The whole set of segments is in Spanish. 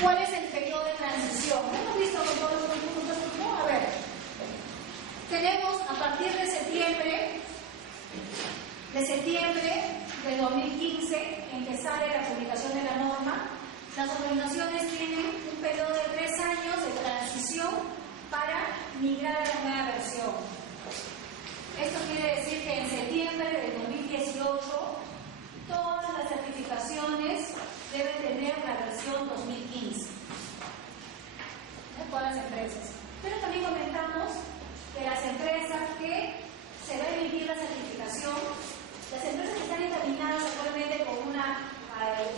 ¿Cuál es el periodo de transición? Hemos visto con todos los puntos, ¿no? A ver, tenemos a partir de septiembre de 2015, en que sale la publicación de la norma, las organizaciones tienen un periodo de 3 años de transición para migrar a la nueva versión. Esto quiere decir que en septiembre de 2018 todas las certificaciones deben tener la versión 2015. Todas las empresas. Pero también comentamos que las empresas que se va a emitir la certificación, las empresas que están encaminadas actualmente con una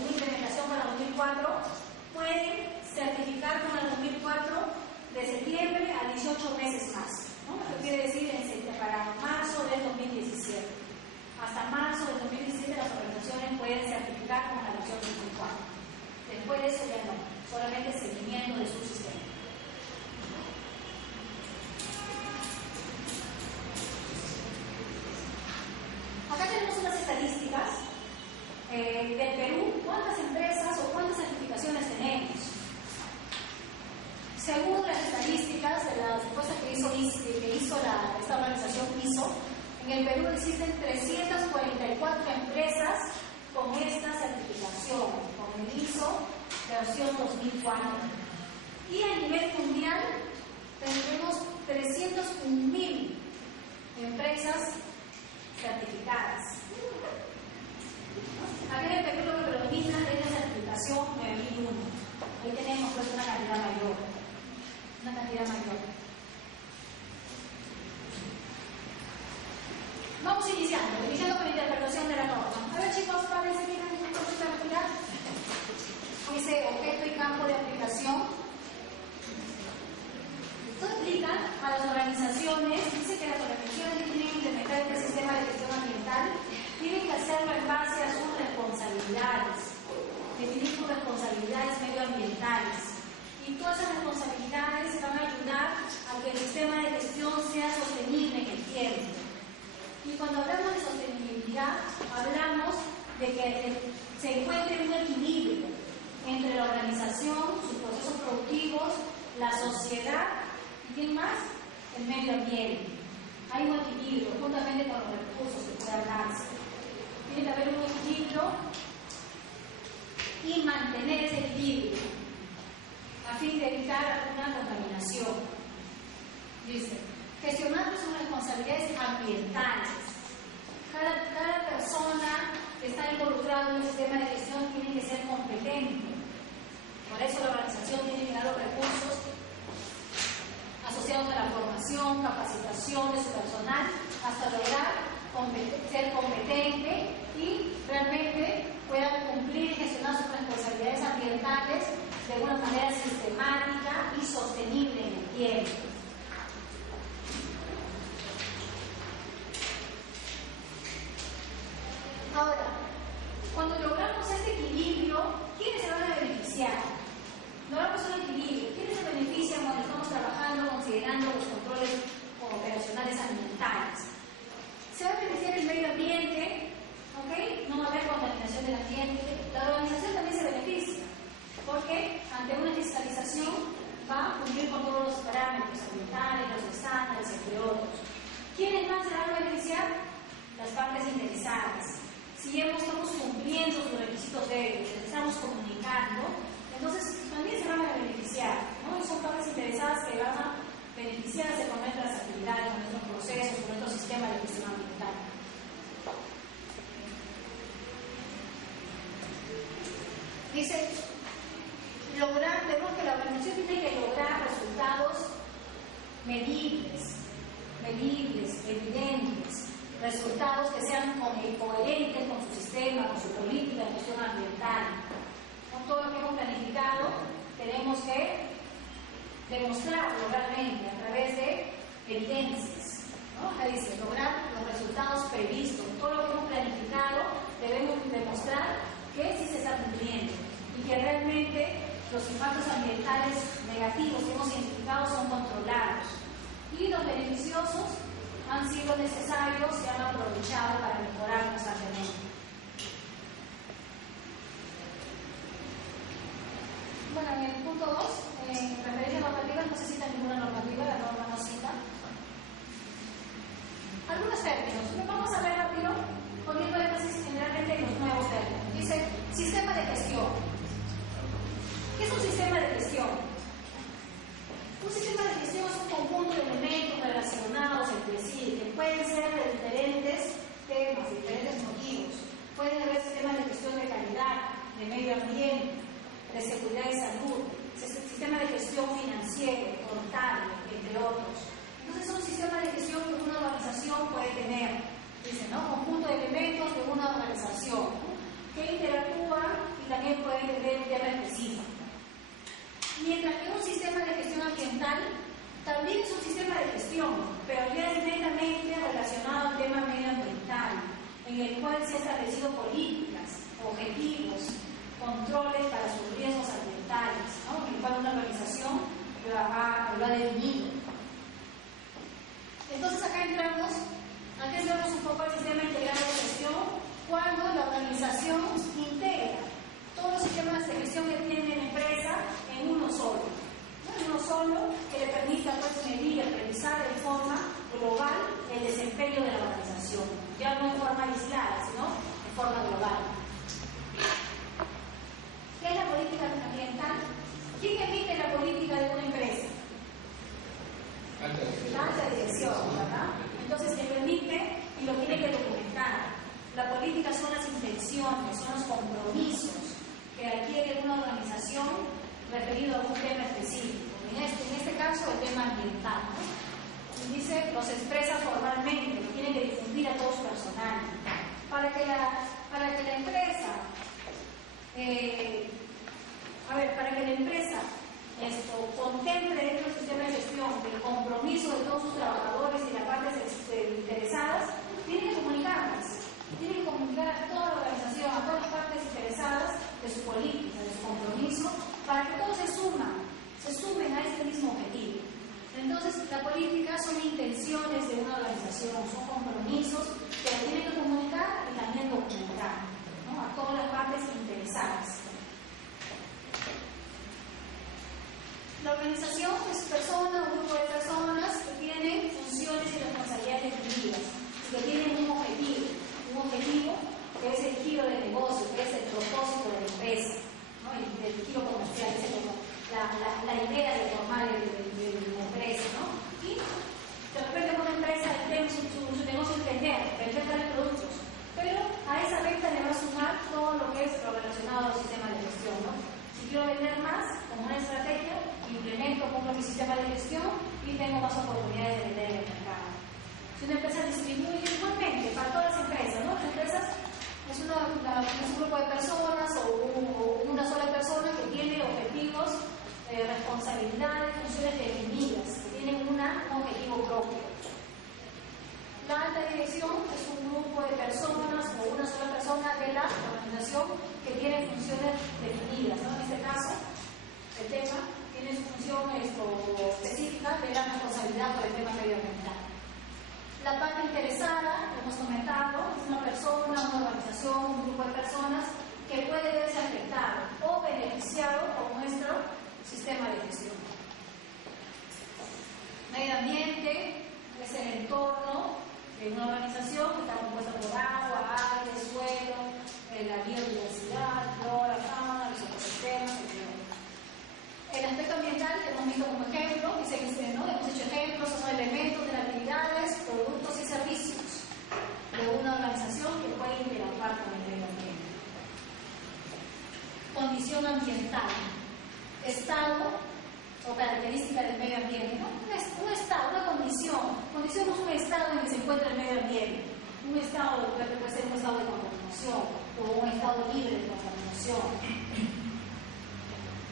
implementación para 2004, pueden certificar con la 2004 de septiembre a 18 meses más, ¿no? Eso quiere decir para marzo del 2017. Hasta marzo del 2017 las organizaciones pueden certificar con la versión 2004. Después de eso ya no, solamente seguimiento de su sistema. Acá tenemos unas estadísticas del Perú. ¿Cuántas empresas o cuántas certificaciones tenemos? Según las estadísticas de la encuesta que hizo esta organización ISO, en el Perú existen 344 empresas con esta certificación, con el ISO versión 2004. Y a nivel mundial tenemos 301.000 empresas certificadas. Aquí en el Perú lo que predomina es la certificación 9001. Ahí tenemos pues una cantidad mayor. Vamos iniciando con la interpretación de la norma. A ver, chicos, padres, ¿se miran un poquito de actividad? Dice objeto y campo de aplicación. Esto aplica a las organizaciones. Dice que las organizaciones que tienen que implementar este sistema de gestión ambiental tienen que hacerlo en base a sus responsabilidades, definir sus responsabilidades medioambientales. Y todas esas responsabilidades van a ayudar a que el sistema de gestión sea sostenible en el tiempo. Y cuando hablamos de sostenibilidad, hablamos de que se encuentre un equilibrio entre la organización, sus procesos productivos, la sociedad y ¿quién más? El medio ambiente. Hay un equilibrio, juntamente con los recursos que puedan darse. Tiene que haber un equilibrio y mantener ese equilibrio a fin de evitar alguna contaminación. Dice, gestionar sus responsabilidades ambientales. Cada persona que está involucrada en el sistema de gestión tiene que ser competente. Por eso la organización tiene que dar los recursos asociados a la formación, capacitación de su personal, hasta lograr ser competente y realmente pueda cumplir y gestionar sus responsabilidades ambientales de una manera sistemática y sostenible en el tiempo. Ahora, cuando logramos este equilibrio, ¿quiénes se van a beneficiar? Logramos un equilibrio. ¿Quiénes se benefician cuando estamos trabajando considerando los controles operacionales ambientales? Se va a beneficiar el medio ambiente, ¿ok? No va a haber contaminación del ambiente. La organización también se beneficia, porque ante una fiscalización va a cumplir con todos los parámetros ambientales, los estándares, entre otros. ¿Quiénes más se van a beneficiar? Las partes interesadas. Si estamos cumpliendo los requisitos de ellos, les estamos comunicando, entonces también se van a beneficiar, ¿no? Y son partes interesadas que van a beneficiarse con nuestras actividades, con nuestros procesos, con nuestro sistema de gestión ambiental. Dice, vemos que la organización tiene que lograr resultados medibles, evidentes, resultados que sean coherentes con su sistema, con su política de gestión ambiental. Con todo lo que hemos planificado, tenemos que demostrarlo realmente a través de evidencias, ¿no? Acá dice, lograr los resultados previstos. Todo lo que hemos planificado debemos demostrar que sí se está cumpliendo y que realmente los impactos ambientales negativos que hemos identificado son controlados y los beneficiosos han sido necesarios y han aprovechado para mejorar constantemente. Bueno, punto 2, en referencia a normativas, no se cita ninguna normativa, la norma no cita. Algunos términos. Vamos a ver rápido, poniendo énfasis generalmente en los nuevos términos. Dice, sistema de gestión. ¿Qué es un sistema de gestión? Un sistema de gestión es un conjunto de elementos relacionados entre sí, que pueden ser de diferentes temas, de diferentes motivos. Pueden haber sistemas de gestión de calidad, de medio ambiente, de seguridad y salud, sistema de gestión financiero, contable, entre otros. Entonces es un sistema de gestión que una organización puede tener, dice, ¿no? Conjunto de elementos de una organización, ¿no?, que interactúan y también pueden tener un tema específico. Mientras que un sistema de gestión ambiental también es un sistema de gestión, pero ya es netamente relacionado al tema medioambiental, en el cual se han establecido políticas, objetivos, controles para sus riesgos ambientales, ¿no?, en el cual una organización lo ha definido. Entonces acá entramos un poco al sistema integrado de gestión, cuando la organización integra todos los sistemas de gestión que tiene la empresa en uno solo, ¿no?, en uno solo, que le permita pues medir, revisar de forma global el desempeño de la organización, ya no en forma aislada, sino en forma global. ¿Qué es la política ambiental? ¿Quién emite la política de una empresa? La alta dirección, ¿verdad? Entonces, que lo emite y lo tiene que documentar. La política son las intenciones, son los compromisos que adquiere una organización referido a un tema específico. En este caso, el tema ambiental, ¿no? Y dice, los expresa formalmente, lo tienen que difundir a todo su personal. Para que la empresa contemple dentro del sistema de gestión el compromiso de todos sus trabajadores y las partes interesadas, tiene que comunicarlas, tiene que comunicar a toda la organización, a todas las partes interesadas de su política, de su compromiso, para que todos se sumen a este mismo objetivo. Entonces, la política son intenciones de una organización, son compromisos que la tienen que comunicar y también documentar, ¿no?, a todas las partes interesadas. La organización es persona, un grupo de personas que tienen funciones y responsabilidades definidas, que tienen un objetivo que es el giro del negocio, que es el propósito de la empresa, ¿no?, el giro comercial, es la idea de formar la empresa, ¿no? Y de repente una empresa tiene su negocio es vender tales productos, pero a esa venta le va a sumar todo lo que es lo relacionado al sistema de gestión, ¿no? Si quiero vender más, como una estrategia, implemento, pongo mi sistema de gestión y tengo más oportunidades de vender en el mercado. Si una empresa distribuye igualmente para todas las empresas, ¿no? Las empresas es un grupo de personas o una sola persona que tiene objetivos, responsabilidades, funciones definidas, que tienen un objetivo propio. La alta dirección es un grupo de personas o una sola persona de la organización que tiene funciones definidas, ¿no? En este caso, el tema tiene su función específica de la responsabilidad por el tema medioambiental. La parte interesada, hemos comentado, es una persona, una organización, un grupo de personas que puede verse afectado o beneficiado por nuestro sistema de gestión. Medio ambiente es el entorno de una organización que está compuesta por agua, aire, suelo, la biodiversidad, flora, fauna, los ecosistemas, etc. El aspecto ambiental que hemos visto como ejemplo, ¿no? Hemos hecho ejemplos, son elementos de las actividades, productos y servicios de una organización que puede interactuar con el medio ambiente. Condición ambiental, estado o característica del medio ambiente, ¿no? Un estado, una condición. Condición no es un estado en que se encuentra el medio ambiente. Un estado puede ser un estado de contaminación o un estado libre de contaminación.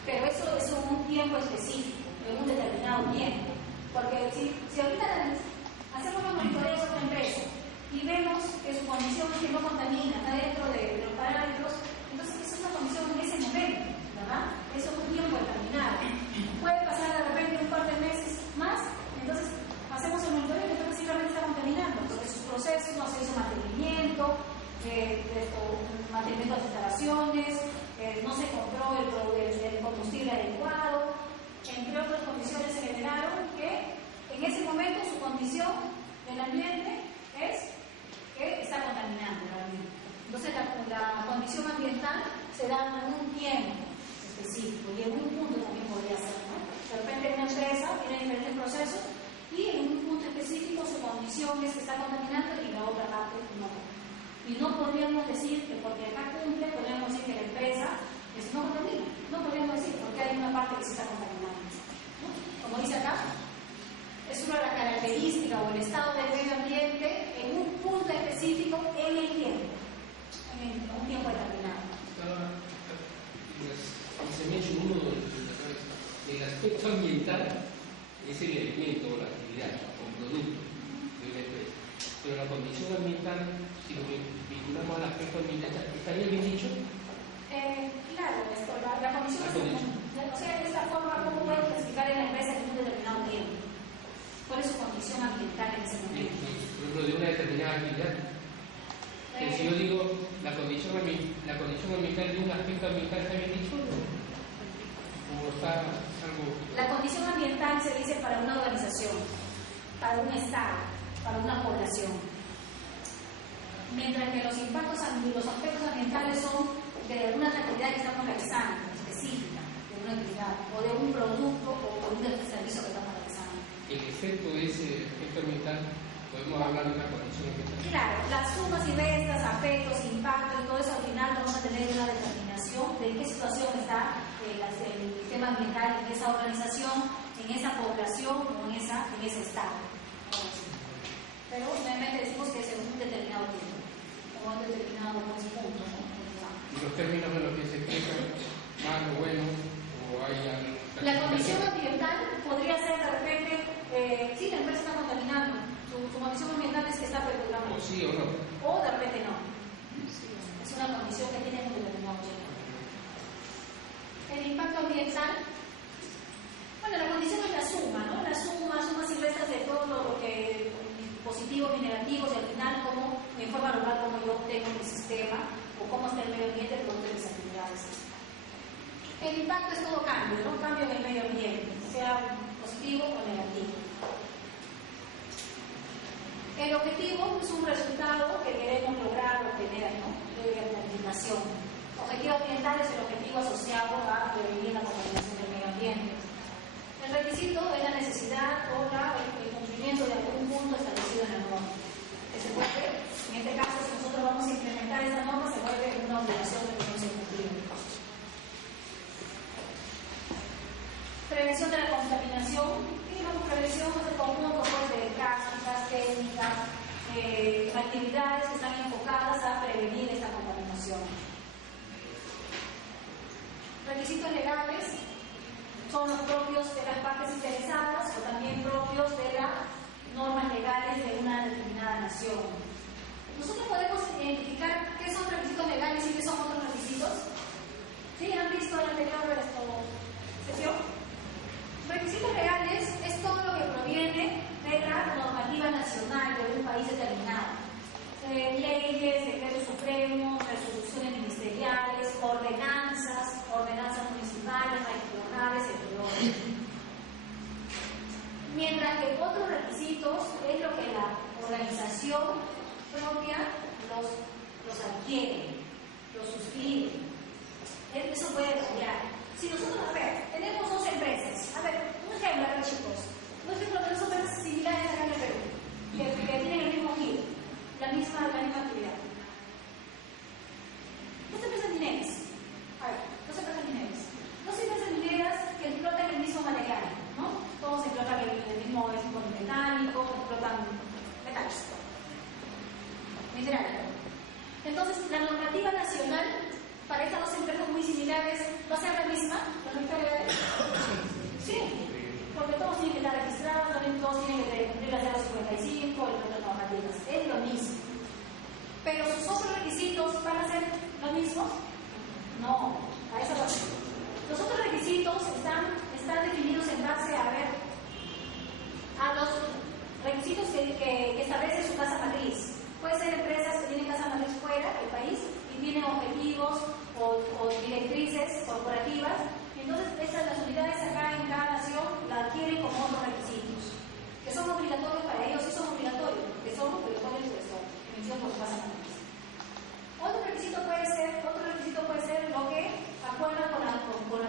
Pero eso es un tiempo específico, en un determinado tiempo. Porque si ahorita hacemos los monitoreos de una empresa y vemos que su condición es que no contamina, está dentro de los parámetros, entonces esa es una condición en ese momento, ¿verdad? Eso es un tiempo determinado. Puede pasar de repente un par de meses más, entonces hacemos el monitoreo y entonces simplemente está contaminando, porque sus procesos no se hizo mantenimiento de instalaciones, no se parte que se está contaminando, ¿no? Como dice acá, es una de las características o el estado del medio ambiente en un punto específico en el tiempo, en un tiempo determinado. Se me ha hecho uno del aspecto ambiental, es el elemento o la actividad o producto de una empresa. Pero la condición ambiental, si lo vinculamos al aspecto ambiental, ¿estaría bien dicho? Claro, la condición o sea, es la forma como puede clasificar en la empresa en un determinado tiempo. ¿Cuál es su condición ambiental en ese momento? Por ejemplo, de una determinada actividad. Pero si yo digo la condición ambiental de un aspecto ambiental, ¿está bien dicho? ¿O está algo? La condición ambiental se dice para una organización, para un estado, para una población. Mientras que los aspectos ambientales son de una actividad que estamos realizando, específica, de una actividad, o de un producto o de un servicio que estamos realizando. El efecto de ese aspecto ambiental, podemos hablar de una condición ambiental. Claro, las sumas y restas, afectos, impactos y todo eso al final vamos a tener una determinación de en qué situación está el tema ambiental en esa organización, en esa población o en ese estado. Pero obviamente decimos que es en un determinado tiempo, o un determinado punto, ¿no? Y los términos en los que se expresa malo, bueno, o hay algo. La condición ambiental podría ser de repente, sí, la empresa está contaminando, su condición ambiental es que está perturbando. O sí o no. O de repente no. Es una condición que tiene un determinado tiempo. El impacto ambiental, bueno, la condición es la suma, ¿no? La sumas y restas de todo lo que positivos y negativos, y al final cómo, en forma global, cómo yo tengo mi sistema o cómo está el medio ambiente producto de mis actividades. El impacto es todo cambio, ¿no? Cambio en el medio ambiente, sea positivo o negativo. El objetivo es un resultado que queremos lograr o tener, ¿no? De planificación. Objetivo ambiental es el objetivo asociado a prevenir la contaminación del medio ambiente. El requisito es la necesidad o el cumplimiento de algún punto establecido en la norma. Que se vuelve, en este caso, si nosotros vamos a implementar esta norma, se vuelve una obligación que tenemos que cumplir. Prevención de la contaminación. Y la prevención es el conjunto de prácticas, técnicas, actividades que están enfocadas a prevenir esta contaminación. Requisitos legales son los propios de las partes interesadas o también propios de las normas legales de una determinada nación. Nosotros podemos identificar qué son requisitos legales y qué son otros requisitos. ¿Sí? ¿Han visto la anterior sesión? Requisitos legales es todo lo que proviene de la normativa nacional de un país determinado. Leyes, decretos supremos, resoluciones ministeriales, ordenanzas municipales, regionales, entre otros. Mientras que otros requisitos es lo que la organización propia los adquiere, los suscribe. Eso puede cambiar. Si nosotros, tenemos dos empresas, un ejemplo, chicos, un ejemplo de dos empresas similares acá en el Perú, que tienen el mismo giro, la misma actividad. Dos empresas mineras, dos empresas mineras que explotan el mismo material, ¿no? Todos explotan el mismo metálico, explotan metales, minerales. Entonces, la normativa nacional para estas dos empresas muy similares va a ser la misma, sí, porque todos tienen que estar registrados, todos tienen que cumplir las 055 y otras normativas, es lo mismo. Pero sus otros requisitos van a ser los mismos. No, a eso no. Los otros requisitos están definidos en base a los requisitos que establece su casa matriz. Puede ser empresas que tienen casa matriz fuera del país y tienen objetivos o directrices corporativas. Entonces, las unidades acá en cada nación la adquieren como otros requisitos, que son obligatorios para ellos, sí son obligatorios, porque son obligatorios de su emisión por su casa matriz. Otro requisito puede ser lo que acuerda con la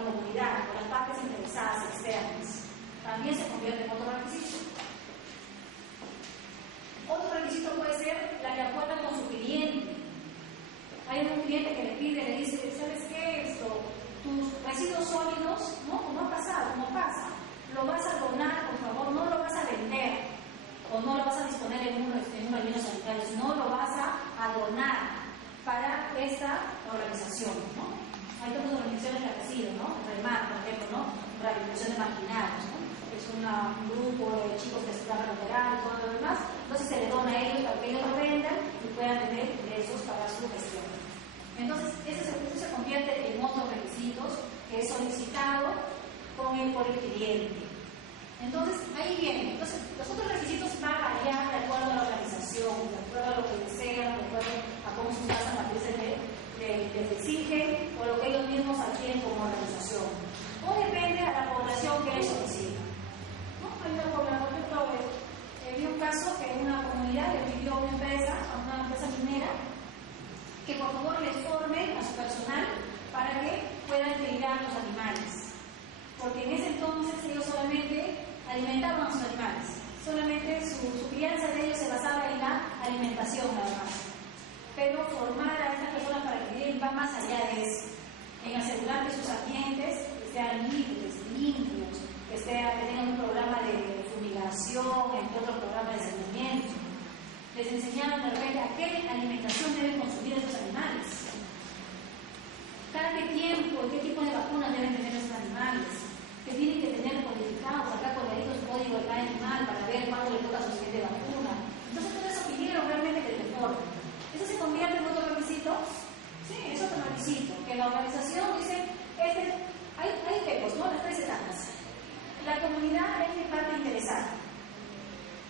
comunidad, con las partes interesadas externas. También se convierte en otro requisito. Otro requisito puede ser la que acuerda con su cliente. Hay un cliente que le dice, ¿sabes qué? Tus residuos sólidos, ¿no? Como ha esta organización, ¿no? Hay otras organizaciones que han sido, ¿no? REMAR, por ejemplo, ¿no? Rehabilitación de marginados, ¿no? Es un grupo de chicos que se están recuperando y todo lo demás. Entonces se le dona a ellos para que ellos lo vendan y puedan tener ingresos para su gestión. Entonces, ese servicio se convierte en otros requisitos que es solicitado por el cliente. Entonces, ahí viene. Entonces, los otros requisitos van a variar de acuerdo a la organización, de acuerdo a lo que desean, de acuerdo a cómo sus tasas matrices les exigen o lo que ellos mismos adquieren como organización. O depende a la población que ellos solicitan. ¿No? Hay una población, por ejemplo, vi un caso que en una comunidad le pidió a una empresa minera, que por favor les formen a su personal para que puedan criar los animales. Porque en ese entonces ellos solamente alimentaban a sus animales. Solamente su crianza de ellos se basaba en la alimentación nada más. Pero formar a estas personas para que va más allá de eso, en asegurar que sus ambientes sean libres, limpios, que tengan un programa de fumigación, entre otros programas de saneamiento. Les enseñaron de repente a qué alimentación deben consumir estos animales, cada qué tiempo y qué tipo de vacunas deben tener estos animales, que tienen que tener codificados acá colgaditos código de cada animal para ver cuándo le toca su siguiente vacuna. Entonces todo eso pidieron realmente que te formen. ¿Eso se convierte en otro requisito? Sí, es otro requisito. Que la organización dice, hay tipos, ¿no? Las 3 etapas. La comunidad es mi parte interesada.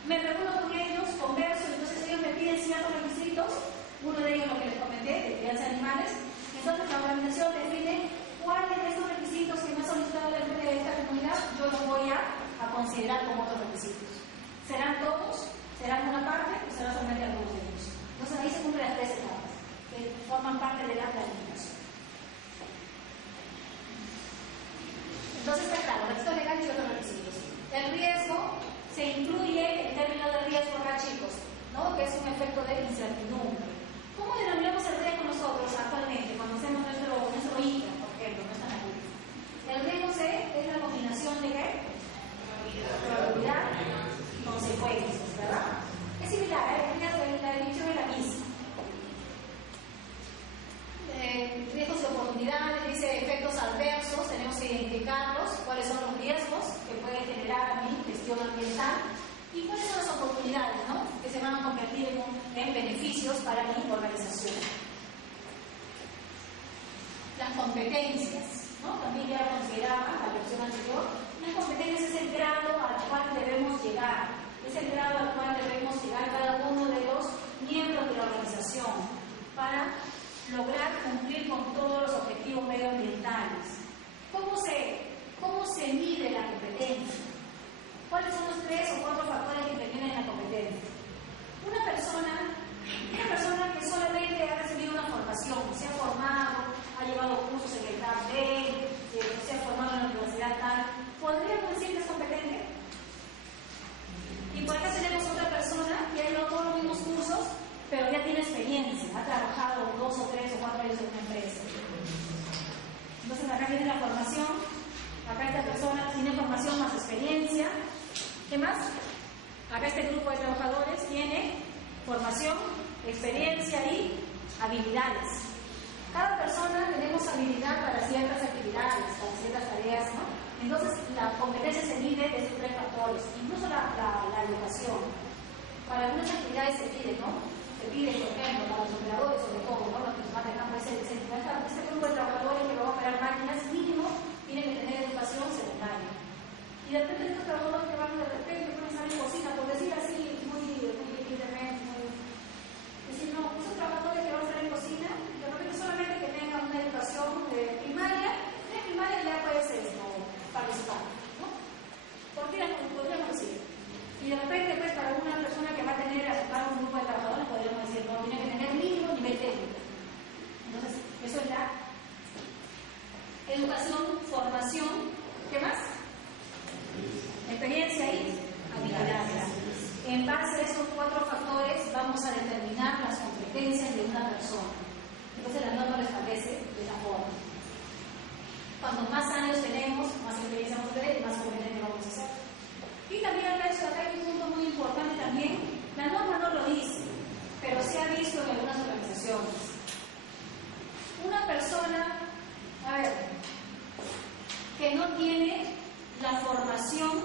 Me reúno con ellos, converso, entonces ellos me piden ciertos requisitos, uno de ellos lo que les comenté, de crianza de animales. Entonces la organización define cuáles de estos requisitos que me ha solicitado la empresa de esta comunidad yo los voy a considerar como otros requisitos. ¿Serán todos? ¿Serán una parte? ¿O serán solamente algunos de ellos? Entonces ahí se cumplen las 3 etapas que forman parte de la planificación. Entonces está claro, requisitos legales y otros requisitos. El riesgo se incluye el término de riesgo acá, chicos, ¿no? Que es un efecto de incertidumbre. ¿Cómo denominamos el riesgo nosotros actualmente cuando hacemos nuestro ICA, por ejemplo, nuestra analítica? El riesgo C es la combinación de ¿qué? Probabilidad y consecuencias, ¿verdad? Es similar, la definición es la misma. Riesgos y oportunidades, dice efectos adversos, tenemos que identificarlos, cuáles son los riesgos que puede generar a mi gestión ambiental y cuáles son las oportunidades, ¿no? Que se van a convertir en beneficios para mi organización. Las competencias, ¿no? También ya consideraba la lección anterior. Las competencias es el grado al cual debemos llegar, es el grado al cual debemos llegar cada uno de los miembros de la organización para lograr cumplir con todos los objetivos medioambientales. ¿Cómo se mide la competencia? ¿Cuáles son los 3 o 4 factores que intervienen en la competencia? Una persona que solamente ha recibido una formación, se ha formado, ha llevado cursos en el CAP, se ha formado en la universidad tal, ¿podríamos decir que es competente? Y por acá tenemos otra persona que ha llevado todos los mismos cursos, pero ya tiene experiencia, ha trabajado 2 o 3 o 4 años en una empresa. Entonces acá viene la formación, acá esta persona tiene formación más experiencia. ¿Qué más? Acá este grupo de trabajadores tiene formación, experiencia y habilidades. Cada persona tenemos habilidad para ciertas actividades, para ciertas tareas, ¿no? Entonces la competencia se mide de estos 3 factores, incluso la educación. Para algunas actividades se pide, ¿no? Se pide, por ejemplo, para los operadores, sobre todo, ¿no? Los que más de campo este grupo de trabajadores que van a operar máquinas, mínimo, tienen que tener educación secundaria. Y de repente estos trabajadores que van de repente pueden estar en cocina, por decir así, muy decir, no, esos trabajadores que van a estar en cocina, de repente solamente que tengan una educación primaria, en primaria ya puede ser participar, ¿no? Podríamos decir. Y de repente, pues, para una persona que va a tener a su cargo un grupo de trabajadores, podríamos decir, no, tiene que tener mínimo nivel técnico. Entonces, eso es la educación, formación, ¿qué más? Experiencia y habilidades. En base a esos 4 factores, vamos a determinar las competencias de una persona. Entonces, la norma lo establece de esta forma. Cuanto más años tenemos, más experiencia vamos a tener y más competentes vamos a ser. Y también acá hay un punto muy importante también, la norma no lo dice, pero se ha visto en algunas organizaciones. una persona, a ver, que no tiene la formación,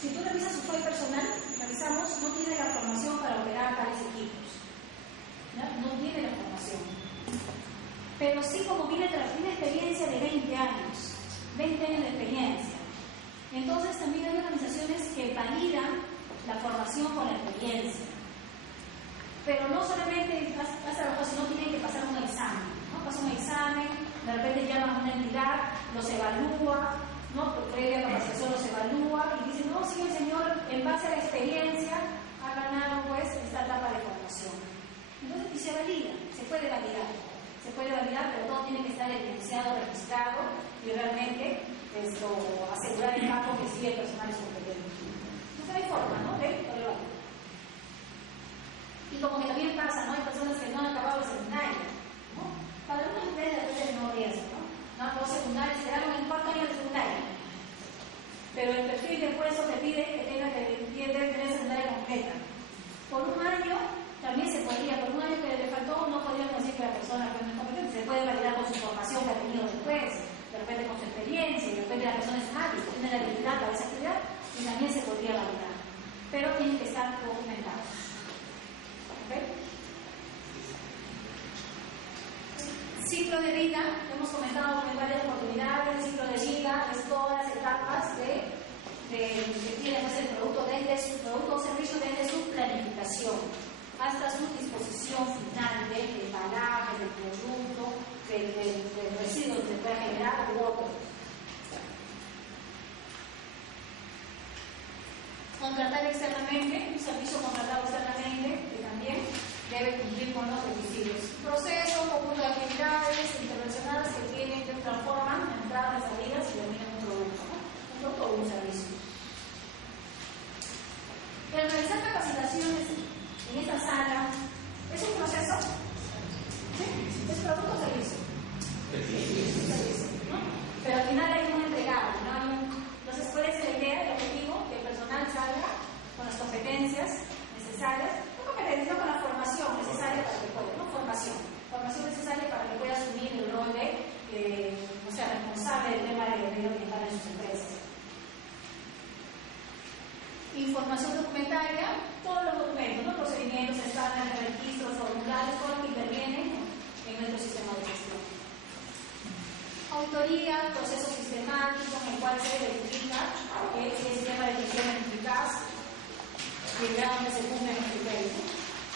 si tú revisas su FOI personal, revisamos, no tiene la formación para operar tales equipos. No tiene la formación. Pero sí, como tiene experiencia de 20 años de experiencia. Entonces también hay organizaciones que validan la formación con la experiencia. Pero no solamente has trabajado, sino tienen que pasar un examen, ¿no? Pasa un examen, de repente llaman a una entidad, los evalúa, ¿no? Por previa capacitación los evalúa y dicen, no, sí, el señor, en base a la experiencia, ha ganado pues esta etapa de formación. Entonces, y se valida, se puede validar, pero todo tiene que estar evidenciado, registrado y realmente asegurar el campo que sí el personal es competente. Entonces hay forma, ¿no? Y como que también pasa, ¿no? Hay personas que no han acabado el seminario, ¿no? Para una empresa depende de no riesgo, ¿no? No acabó secundaria, se quedaron en 4 años de secundaria. Pero el perfil de puesto te pide que tenga que tener secundaria completa. Por un año también se podría, por un año que le faltó, no podríamos decir que la persona fue muy competente, se puede validar con su formación que ha tenido después, de repente con su experiencia, y de repente la persona es hábil, tiene la habilidad para esa actividad, y también se podría validar. Pero tiene que estar documentado. ¿Okay? Ciclo de vida, hemos comentado en varias oportunidades, el ciclo de vida es todas las etapas que tiene el producto o servicio desde su planificación hasta su disposición final del embalaje, del producto, del residuo que se pueda generar u otro. Contratar externamente, un servicio contratado externamente que también debe cumplir con los requisitos. Proceso, conjunto de actividades intervencionadas que tienen, que transforman entradas, salidas y determinan un producto, ¿no? Un producto o un servicio. El realizar capacitaciones en esta sala es un proceso, ¿sí? Es producto o servicio. Servicio, ¿no? Pero al final hay un entregado, ¿no? Entonces, ¿cuál es la idea, el objetivo? Que el personal salga con las competencias necesarias, no competencias, sino con la formación necesaria para que pueda, ¿no? Formación necesaria para que pueda asumir el rol de, responsable del tema del medio ambiental en sus empresas. Información documentaria, todos los documentos, ¿no? Procedimientos, estándares, registros, formularios, todo lo que intervienen en nuestro sistema de gestión. Auditoría, proceso sistemático en el cual se verifica que el sistema de gestión es eficaz y el grado donde se cumplen los criterios.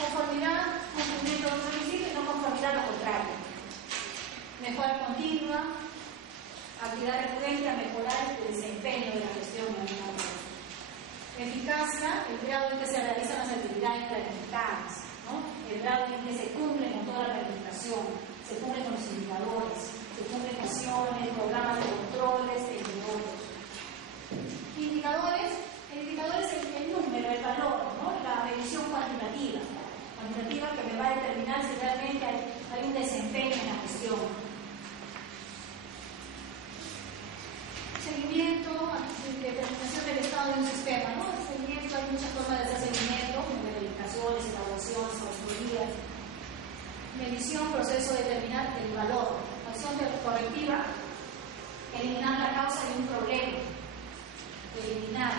Conformidad, cumplimiento de los requisitos y no conformidad, lo contrario. Mejora continua, actividad recurrente a mejorar el desempeño de la gestión de la empresa. Eficacia, el grado en que se realizan las actividades planificadas, ¿no? El grado en que se cumple con toda la planificación, se cumple con los indicadores, se cumplen acciones, programas de controles, entre otros. Indicadores, el indicador es el número, el valor, ¿no? La medición cuantitativa que me va a determinar si realmente hay un desempeño en la gestión. Seguimiento, determinación del estado de un sistema, ¿no? El seguimiento, hay muchas formas de hacer seguimiento, como verificaciones, evaluaciones, auditorías. Medición, proceso de determinar el valor. Acción correctiva, eliminar la causa de un problema. Eliminar.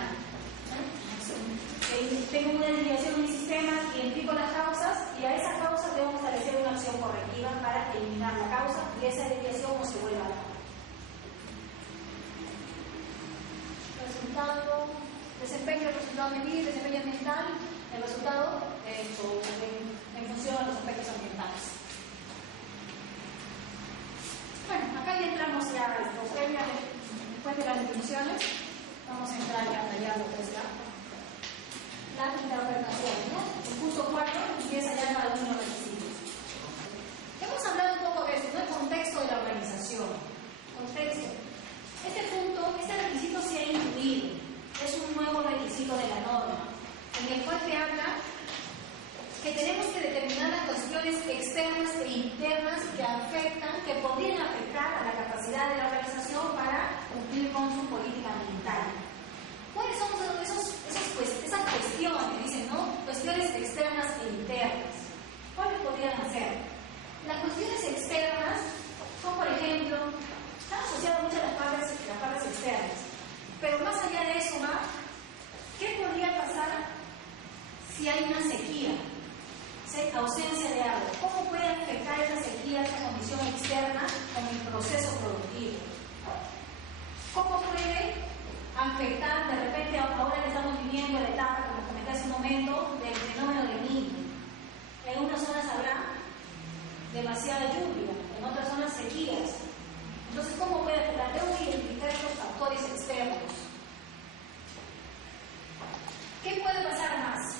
Tengo una desviación en mi sistema, identifico las causas y a esa causa debo establecer una acción correctiva para eliminar la causa y esa desviación no se vuelva a dar. Resultado, desempeño del resultado medido, desempeño ambiental, el resultado en función de los aspectos ambientales. Bueno, acá ya entramos ya después de las definiciones, vamos a entrar ya detallando la interpretación, ¿no? El curso 4 empieza ya cada uno de los requisitos. Hemos hablado un poco de eso, ¿no? El contexto de la organización. Contexto. Este requisito se ha incluido, es un nuevo requisito de la norma, en el cual te habla que tenemos que determinar las cuestiones externas e internas que podrían afectar a la capacidad de la organización para cumplir con su política ambiental. ¿Cuáles son esas cuestiones? Dicen, ¿no? Cuestiones externas e internas. ¿Cuáles podrían ser? Las cuestiones externas afectar de repente ahora que estamos viviendo la etapa, como comenté hace un momento, del fenómeno del Niño. En unas zonas habrá demasiada lluvia, en otras zonas sequías. Entonces, ¿cómo puede afectar? Debo identificar estos factores externos. ¿Qué puede pasar más?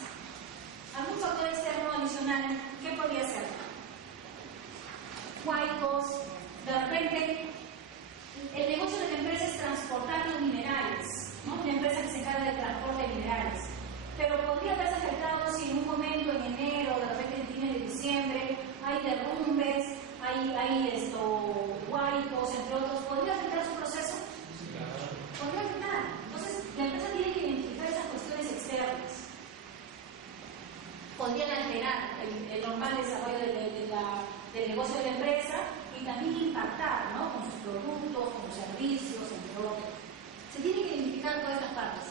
¿Algún factor externo adicional? ¿Qué podría ser? Huaicos, de repente, el negocio de la empresa es transportar los minerales, ¿no? Una empresa que se encarga del transporte de minerales. Pero podría haberse afectado si en un momento, en enero, de repente en fines de diciembre, hay derrumbes, hay huaicos, entre otros. ¿Podría afectar su proceso? Podría afectar. Entonces, la empresa tiene que identificar esas cuestiones externas. Podrían alterar el normal desarrollo del negocio de la empresa y también impactar, ¿no? Con sus productos, con sus servicios, entre otros. Se tiene que identificar todas estas partes.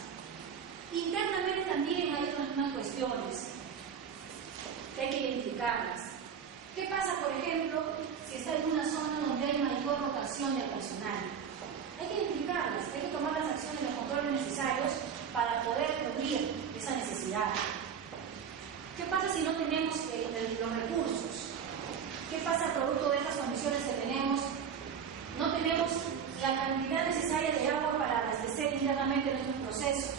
Internamente también hay otras cuestiones que hay que identificarlas. ¿Qué pasa, por ejemplo, si está en una zona donde hay mayor rotación de personal? Hay que identificarlas, hay que tomar las acciones y los controles necesarios para poder cubrir esa necesidad. ¿Qué pasa si no tenemos los recursos? ¿Qué pasa producto de estas condiciones que tenemos? No tenemos la cantidad necesaria de agua para abastecer internamente nuestros procesos.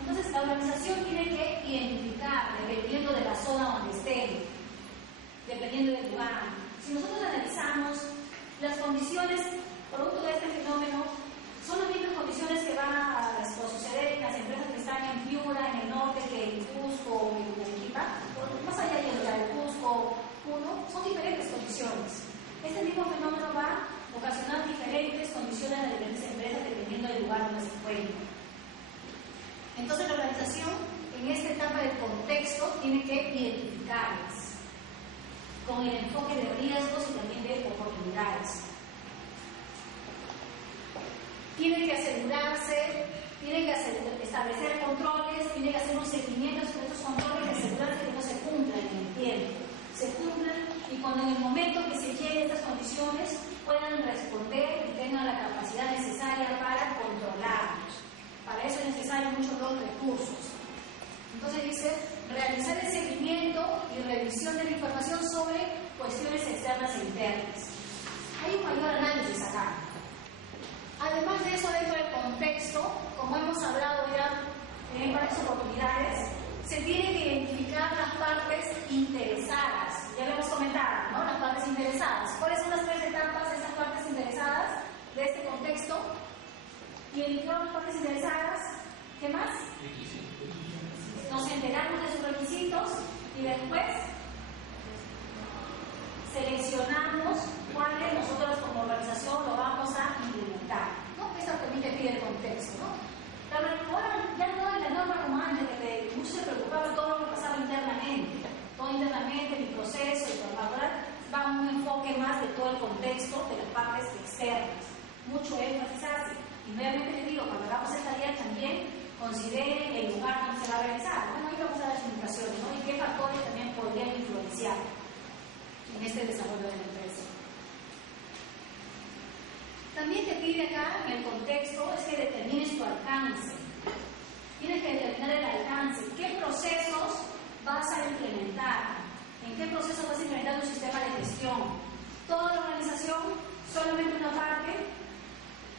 Entonces, la organización tiene que identificar, dependiendo de la zona donde esté, dependiendo del lugar. Si nosotros analizamos las condiciones producto de este fenómeno, son las mismas condiciones que van a suceder en las empresas que están en Piura, en el norte, que en Cusco, en Arequipa, más allá de Cusco, Puno, son diferentes condiciones. Este mismo fenómeno va a ocasionar diferentes condiciones de diferentes empresas dependiendo del lugar donde se encuentren. Entonces, la organización en esta etapa del contexto tiene que identificarlas con el enfoque de riesgos y también de oportunidades. Tiene que asegurarse, tiene que establecer controles, tiene que hacer un seguimiento sobre estos controles y asegurarse que no se cumplan en el tiempo. Se cumplan y cuando en el momento que se lleguen estas condiciones puedan responder y tengan la capacidad necesaria para controlarlos. Para eso es necesario muchos los recursos. Entonces dice, realizar el seguimiento y revisión de la información sobre cuestiones externas e internas. Hay un mayor análisis acá. Además de eso, dentro del contexto, como hemos hablado ya en varias oportunidades, se tiene que identificar las partes interesadas. Ya lo hemos comentado, ¿no? Las partes interesadas. ¿Cuáles son las tres etapas de esas partes interesadas de este contexto? Identificamos las partes interesadas. ¿Qué más? Nos enteramos de sus requisitos y después seleccionamos cuáles nosotros como organización lo vamos a implementar, ¿no? Eso permite el contexto, ¿no? Pero ahora ya no es la norma como antes, que mucho se preocupaba todo lo que pasaba internamente, mi proceso y todo. Ahora va un enfoque más de todo el contexto de las partes externas, mucho énfasis hace. Y nuevamente les digo, cuando hagamos esta guía también consideren el lugar donde se va a realizar. Bueno, ahí vamos a dar las indicaciones, ¿no? Y qué factores también podrían influenciar en este desarrollo de la empresa. También te pide acá, en el contexto, es que determines tu alcance. Tienes que determinar el alcance. ¿Qué procesos vas a implementar? ¿En qué proceso vas a implementar tu sistema de gestión? ¿Toda la organización? ¿Solamente una parte?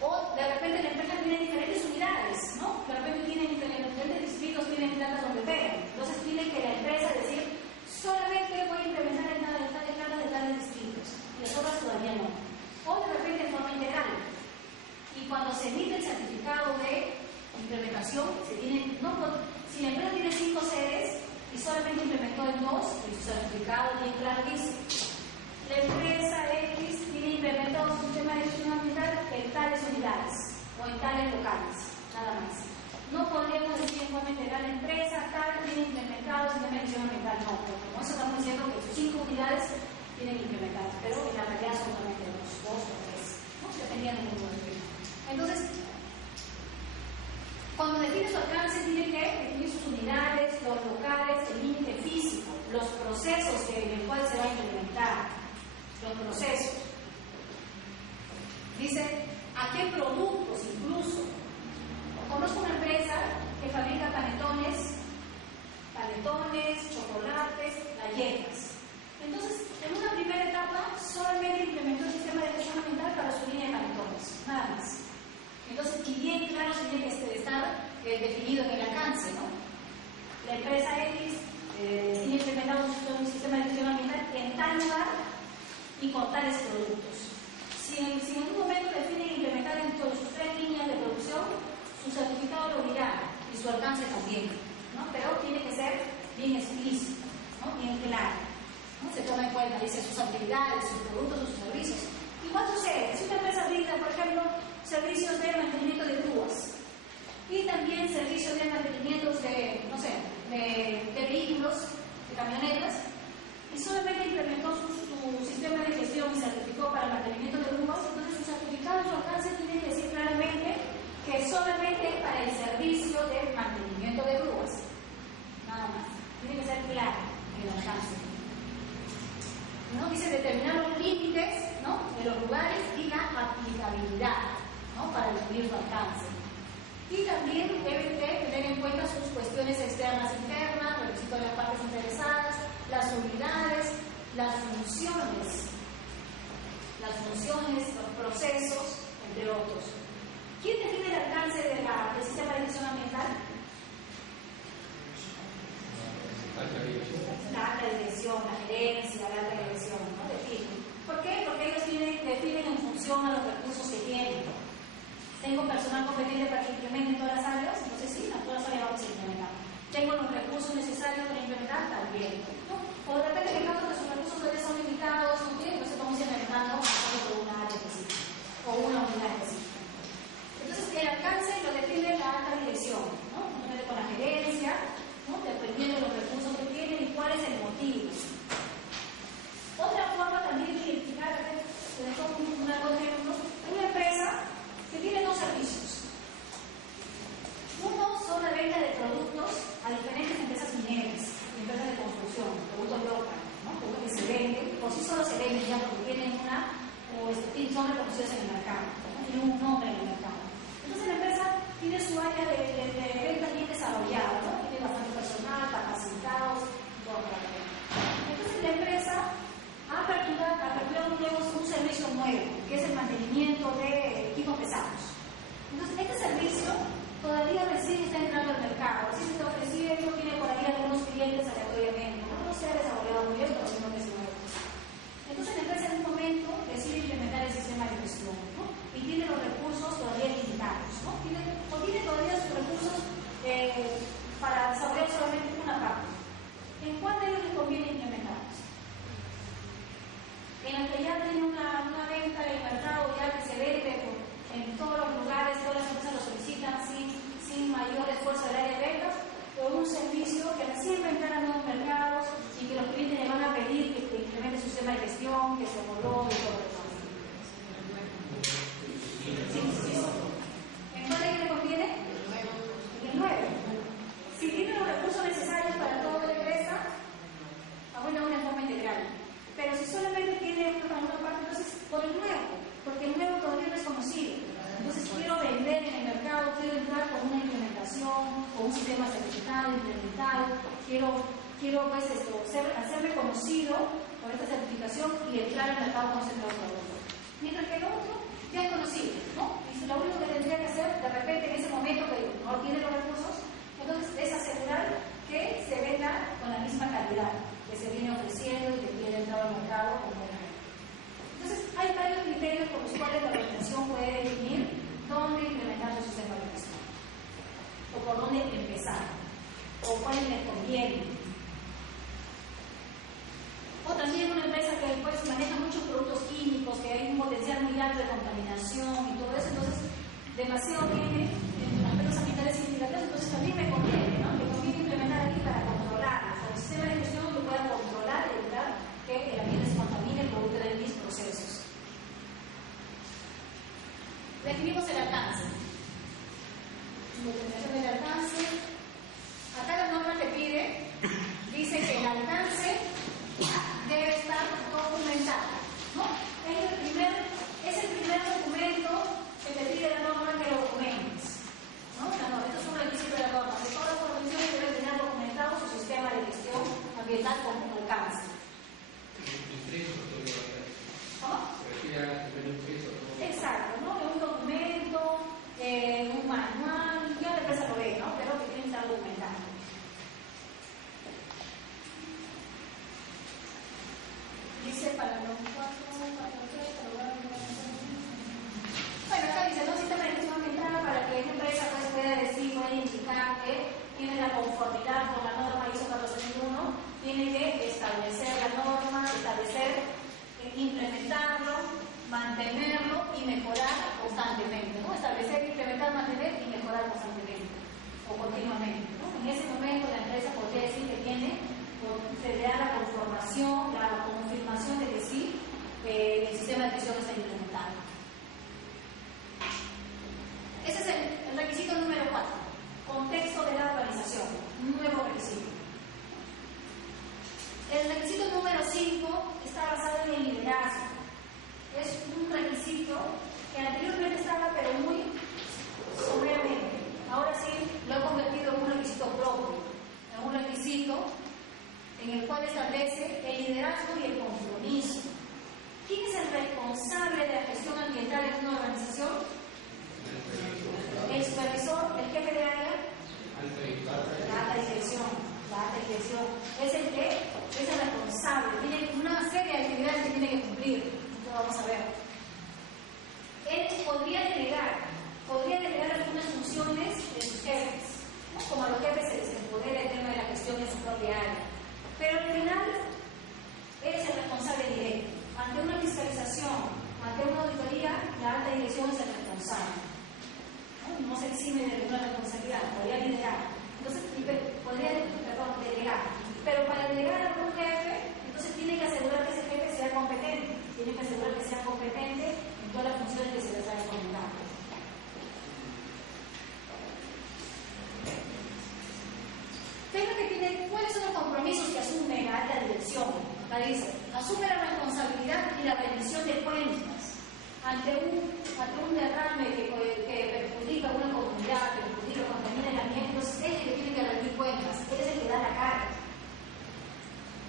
O de repente la empresa tiene diferentes unidades, ¿no? De repente tienen diferentes distritos, tienen plantas donde operan. Entonces tiene que la empresa decir, solamente voy a implementar en tales plantas de tales distritos. Y las otras todavía no. O de repente de forma integral. Y cuando se emite el certificado de implementación, si la empresa tiene 5 sedes y solamente implementó en 2, el certificado bien claro dice, la empresa X tiene implementado su sistema de gestión ambiental en tales unidades o en tales locales, nada más. No podríamos decir en forma integral la empresa tal tiene implementado su sistema de gestión ambiental, no, porque como eso estamos diciendo que sus 5 unidades tienen implementadas, pero en la realidad son solamente 2 o 3, ¿no? Dependiendo del número de firmas. Entonces, cuando define su alcance, tiene que definir sus unidades, los locales, el límite físico, los procesos en el cual se va a implementar. empresa X tiene implementado un sistema de gestión ambiental en tal lugar y con tales productos. Si en un momento deciden implementar dentro de sus 3 líneas de producción, su certificado lo dirá y su alcance también, ¿no? Pero tiene que ser bien explícito, ¿no? Bien claro, ¿no? Se toma en cuenta, dice, sus actividades, sus productos, sus servicios. Igual sucede, si una empresa brinda, por ejemplo, servicios de mantenimiento de grúas y también servicios de mantenimiento de vehículos, de camionetas, y solamente implementó su sistema de gestión y certificó para el mantenimiento de grúas, entonces su certificado, su alcance tiene que decir claramente que solamente para el servicio de mantenimiento de grúas. Nada más. Tiene que ser claro el alcance. ¿No? Dice determinar los límites, ¿no?, de los lugares y la aplicabilidad, ¿no?, para definir su alcance. Y también deben de tener en cuenta sus cuestiones externas e internas, requisitos de las partes interesadas, las unidades, las funciones, los procesos, entre otros. ¿Quién define el alcance del sistema de gestión ambiental? La alta dirección, la gerencia, la alta dirección, ¿no? Definen. ¿Por qué? Porque ellos definen en función a los recursos que tienen. ¿Tengo personal competente para que implemente en todas las áreas? Entonces sí, en todas las áreas vamos a implementar. ¿Tengo los recursos necesarios para implementar? También, ¿no? O de repente que caso que sus recursos todavía son limitados, ¿no? Entonces vamos implementando por una área específica o una unidad específica. Entonces el alcance lo define la alta dirección, ¿no? Con la gerencia, ¿no?, dependiendo de los recursos que tienen y cuál es el motivo. Otra forma también de identificar, les pongo un ejemplo, una empresa que tiene 2 servicios. Uno son la venta de productos a diferentes empresas mineras y empresas de construcción, productos locales, ¿no?, productos que se venden, por sí solo se venden ya porque tienen son reconocidos en el mercado, ¿no?, tienen un nombre en el mercado. Entonces la empresa tiene su área de venta bien desarrollada, ¿no?, tiene bastante personal, capacitados, todo. Entonces la empresa ha aperturado un servicio nuevo, que es el mantenimiento de equipos pesados. Entonces este servicio todavía recién está entrando al mercado, recién se está ofreciendo, tiene por ahí algunos clientes aleatoriamente, no se ha desarrollado muy bien, pero sino que es nuevo. Entonces la empresa en un momento decide implementar el sistema de gestión, ¿no?, y tiene los recursos todavía limitados, ¿no?, tiene todavía sus recursos para desarrollar solamente una parte. ¿En cuál de ellos les conviene implementarlos? En la que ya tiene una venta en el mercado, ya que se vende en todos los lugares, todas las empresas lo solicitan sin mayor esfuerzo del área de ventas, o un servicio que recién va a entrar a nuevos mercados y que los clientes le van a pedir que implemente su sistema de gestión, que se homologue y todo eso. Sí. ¿En cuál de ellos le conviene? En el nuevo. Si tiene los recursos necesarios para toda la empresa, bueno, una forma integral. Pero si solamente tiene una parte, entonces por el nuevo, porque el nuevo todavía no es conocido. Entonces quiero vender en el mercado, quiero entrar con una implementación, con un sistema certificado, implementado, quiero pues hacerme conocido por esta certificación y entrar al mercado con ese nuevo producto. Mientras que el otro ya es conocido, ¿no? Y lo único que tendría que hacer, de repente en ese momento que no tiene los recursos, entonces es asegurar que se venda con la misma calidad que se viene ofreciendo y que quiere entrar al mercado como buena. Entonces hay varios criterios por los cuales la organización puede definir dónde implementar su sistema de gestión, o por dónde empezar, o cuáles les conviene. O también una empresa que pues maneja muchos productos químicos, que hay un potencial muy alto de contaminación y todo eso, entonces demasiado tiene en aspectos ambientales significativos, entonces también me conviene, ¿no? Me conviene implementar aquí para controlar, con el sistema de gestión que pueda controlar y evitar que el ambiente se contamine producto de mis procesos. Definimos el alcance. Determinación del alcance. Acá la norma que pide dice que el alcance debe estar documentado, ¿no? Es el primer documento que te pide la norma que lo documentes, ¿no? Esto es un requisito de la norma. De todas las organizaciones deben tener documentado su sistema de gestión ambiental con alcance. ¿Cómo? Exacto, ¿no? Un documento, un manual, ya la empresa lo ve. constantemente, ¿no? Establecer, implementar, mantener y mejorar constantemente o continuamente, ¿no? En ese momento la empresa podría decir que se le da la conformación, la confirmación de que sí, el sistema de gestión está implementado. Ese es el requisito número 4, contexto de la organización, un nuevo requisito. El requisito número 5 está basado en el liderazgo. Es un requisito que anteriormente estaba pero muy someramente. Ahora sí lo he convertido en un requisito propio, en un requisito en el cual establece el liderazgo y el compromiso. ¿Quién es el responsable de la gestión ambiental en una organización? El supervisor, el jefe de área, la alta dirección. Es el que es el responsable, tiene una serie de actividades que tiene que cumplir. Esto vamos a ver. Él podría delegar algunas funciones de sus jefes, ¿no? Como a los jefes se les empodera el tema de la gestión en su propia área. Pero al final, él es el responsable directo. Ante una fiscalización, ante una auditoría, la alta dirección es el responsable. No se exime de ninguna responsabilidad, podría liderar. Entonces, podría delegar. Pero para delegar a un jefe, entonces tiene que asegurar que ese jefe sea competente. Tiene que asegurar que sea competente en todas las funciones que se les ha encomendado. ¿Cuáles son los compromisos que asume la alta dirección? Acá dice, asume la responsabilidad y la rendición de cuentas ante un derrame que perjudica a una comunidad, que perjudica, contamina el ambiente. Entonces él es el que tiene que rendir cuentas, él es el que da la cara,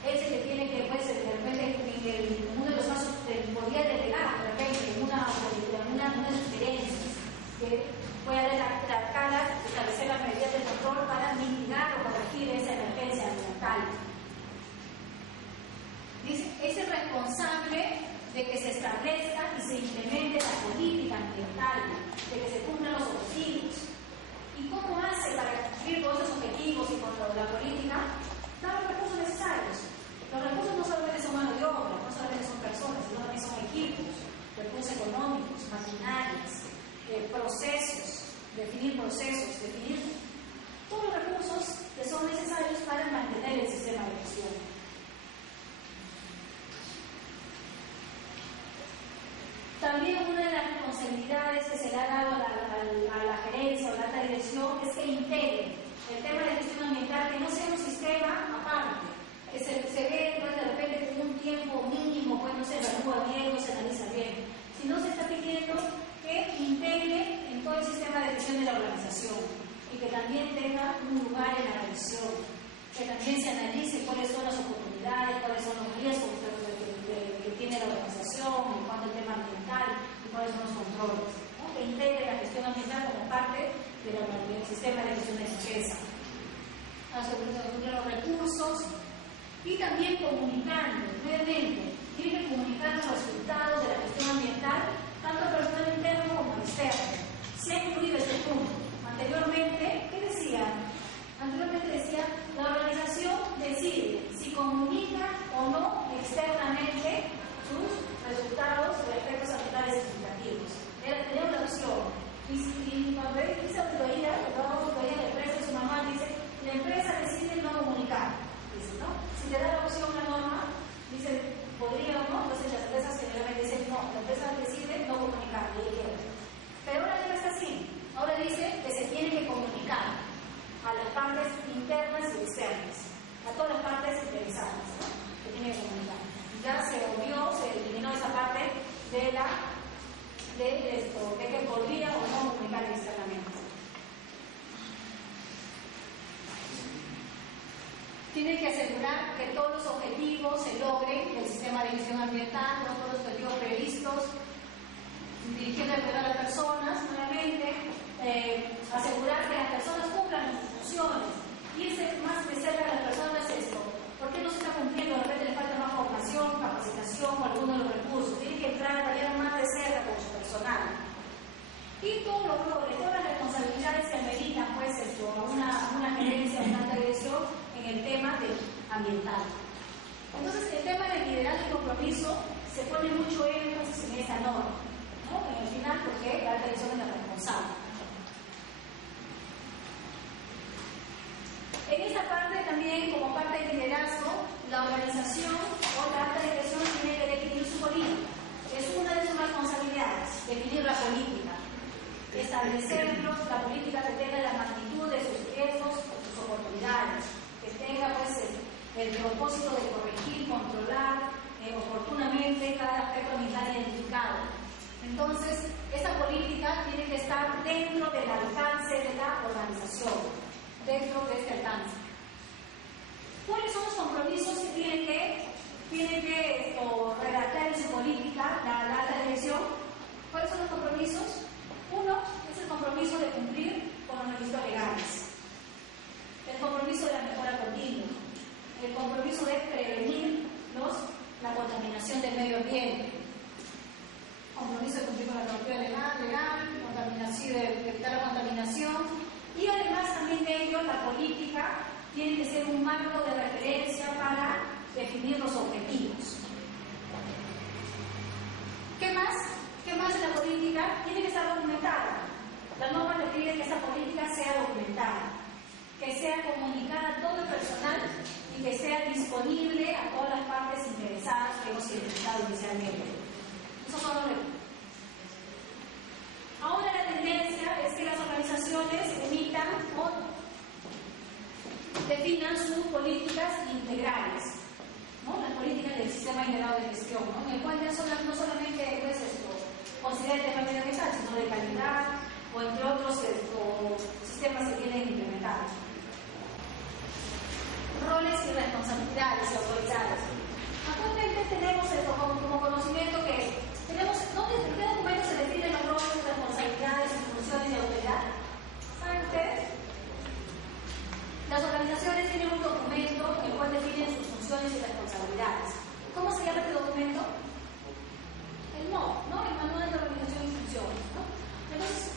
él es el que tiene que, pues, de repente, en uno de los casos podría delegar, de repente, en unas sugerencias que pueda dar la cara, establecer las medidas de control para mitigar o corregir esa emergencia ambiental. Dice, es el responsable de que se establezca y se implemente la política ambiental, de que se cumplan los objetivos. ¿Y cómo hace para cumplir todos esos objetivos y con la política? Da los recursos necesarios. Los recursos no solamente son mano de obra, no solamente son personas, sino también son equipos, recursos económicos, maquinarias, procesos, definir todos los recursos que son necesarios para mantener el sistema de gestión. También una de las responsabilidades que se le ha dado a la gerencia o a la alta dirección es que integre el tema de gestión ambiental, que no sea un sistema aparte, que se ve, pues, de repente con un tiempo mínimo, pues no se evalúa bien, no se analiza bien, sino se está pidiendo que integre en todo el sistema de gestión de la organización y que también tenga un lugar en la revisión, que también se analice cuáles son las oportunidades, cuáles son los riesgos que tiene la organización en cuanto al tema ambiental y cuáles son los controles, ¿no? Que integre la gestión ambiental como parte del sistema de gestión de emergencia, asegurar los recursos y también comunicando, nuevamente, tiene que comunicar los resultados de la gestión ambiental tanto al personal interno como al externo. Se ha incluido este punto. Anteriormente, ¿qué decía? Anteriormente decía, la organización decide si comunica o no externamente sus resultados de efectos ambientales significativos. Tenía una opción. Y cuando dice auditoría, de la empresa, su manual dice, la empresa decide no comunicar. Dice, ¿no? Si te da la opción la norma, dice, podría o no, entonces las empresas generalmente dicen, no, la empresa decide no comunicar, pero ahora ya no está así. Ahora dice que se tiene que comunicar a las partes internas y externas, a todas las partes interesadas, ¿no? Que tiene que comunicar. Ya se obvió, se eliminó esa parte de que podría o no comunicar externamente. Tiene que asegurar que todos los objetivos se logren del sistema de gestión ambiental, todos los objetivos previstos, dirigiendo a las personas, nuevamente, asegurar que las personas cumplan sus funciones, irse más de cerca a las personas esto. ¿Por qué no se está cumpliendo? De repente le falta más formación, capacitación o alguno de los recursos. Tiene que entrar a trabajar más de cerca con su personal. Y todos los roles, todas las responsabilidades que ameritan, pues, a una gerencia, a una alta dirección en el tema ambiental. Entonces, el tema del liderazgo y compromiso se pone mucho énfasis en esta norma. ¿no? En el final, porque la alta dirección es la responsable. En esta parte también, como parte del liderazgo, la organización o la alta dirección tiene que definir su política. Es una de sus responsabilidades, definir la política, establecerlo, la política que tenga la magnitud de sus riesgos o sus oportunidades, que tenga pues el propósito de corregir, controlar oportunamente cada aspecto ambiental identificado. Entonces, esta política tiene que estar dentro del alcance de la organización, dentro de este alcance. ¿Cuáles son los compromisos que tiene que redactar en su política la alta dirección? ¿Cuáles son los compromisos? Uno es el compromiso de cumplir con los requisitos legales, el compromiso de la mejora continua, el compromiso de prevenir la contaminación del medio ambiente, compromiso de cumplir con la normativa legal, de evitar la contaminación, y además también de ello la política tiene que ser un marco de referencia para definir los objetivos. ¿Qué más? ¿Qué más en la política? Tiene que estar documentada. La norma requiere que esa política sea documentada, que sea comunicada a todo el personal y que sea disponible a todas las partes interesadas que hemos identificado inicialmente. Esos son los requisitos. Ahora la tendencia es que las organizaciones emitan o definan sus políticas integrales, ¿no? Las políticas del sistema integrado de gestión, ¿no? En el cual no solamente pues, considera el tema medioambiental, sino de calidad o entre otros sistemas que tienen implementados. Roles y responsabilidades y autoridades. Actualmente tenemos como conocimiento que tenemos, ¿en qué documento se definen los roles, responsabilidades, funciones y autoridad? ¿Saben ustedes? Las organizaciones tienen un documento en el cual definen sus funciones y responsabilidades. ¿Cómo se llama este documento? El MOF, ¿no? El Manual de Organización y Funciones, ¿no? Entonces,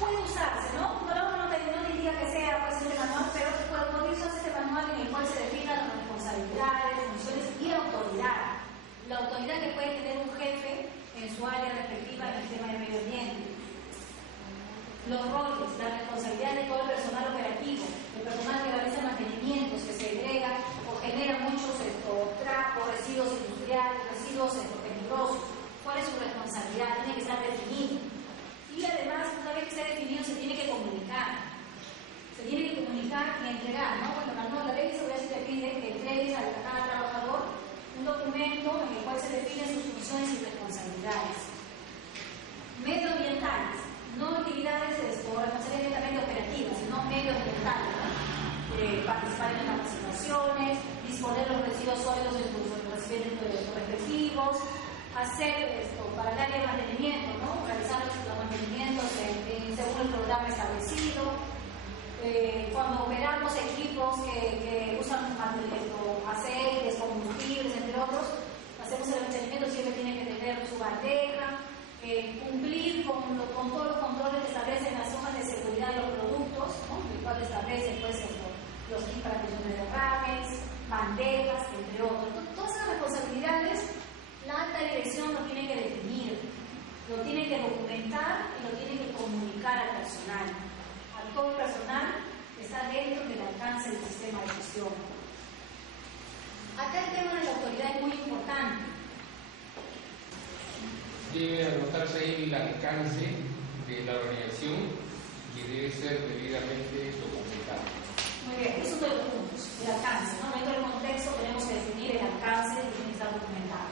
puede usarse, ¿no? No diría que sea pues, este manual, pero puede usarse este manual en el cual se definan las responsabilidades, funciones y autoridad. La autoridad que puede tener un jefe en su área respectiva en el tema del medio ambiente. Los roles, la responsabilidad de todo el personal operativo, el personal que realiza mantenimientos, que segrega o genera muchos trapos, residuos industriales, residuos peligrosos. ¿Cuál es su responsabilidad? Tiene que estar definido. Y además, una vez que esté definido, se tiene que comunicar. Se tiene que comunicar y entregar, ¿no? Bueno, la ley de seguridad te pide que entregues a cada trabajador un documento en el cual se definen sus funciones y responsabilidades. Medioambientales, no actividades responsablemente operativas, sino medioambientales, ¿no? Participar en capacitaciones, disponer los residuos sólidos en sus recipientes respectivos, hacer para el área de mantenimiento, ¿no? Realizar los mantenimientos según el programa establecido. Cuando operamos equipos que usan aceites, combustibles, entre otros, hacemos el mantenimiento, siempre tiene que tener su bandeja, cumplir con todos los controles que establecen las zonas de seguridad de los productos, ¿no? El cual establecen pues, los kits para prevención de derrames, bandejas, entre otros. Todas esas responsabilidades la alta dirección lo tiene que definir, lo tiene que documentar y lo tiene que comunicar al personal. A todo el personal que está dentro del alcance del sistema de gestión. Acá el tema de la autoridad es muy importante. Debe anotarse ahí el alcance de la organización que debe ser debidamente documentado. Muy bien, es uno de los puntos, el alcance, ¿no? Dentro del contexto tenemos que definir el alcance y tiene que estar documentado.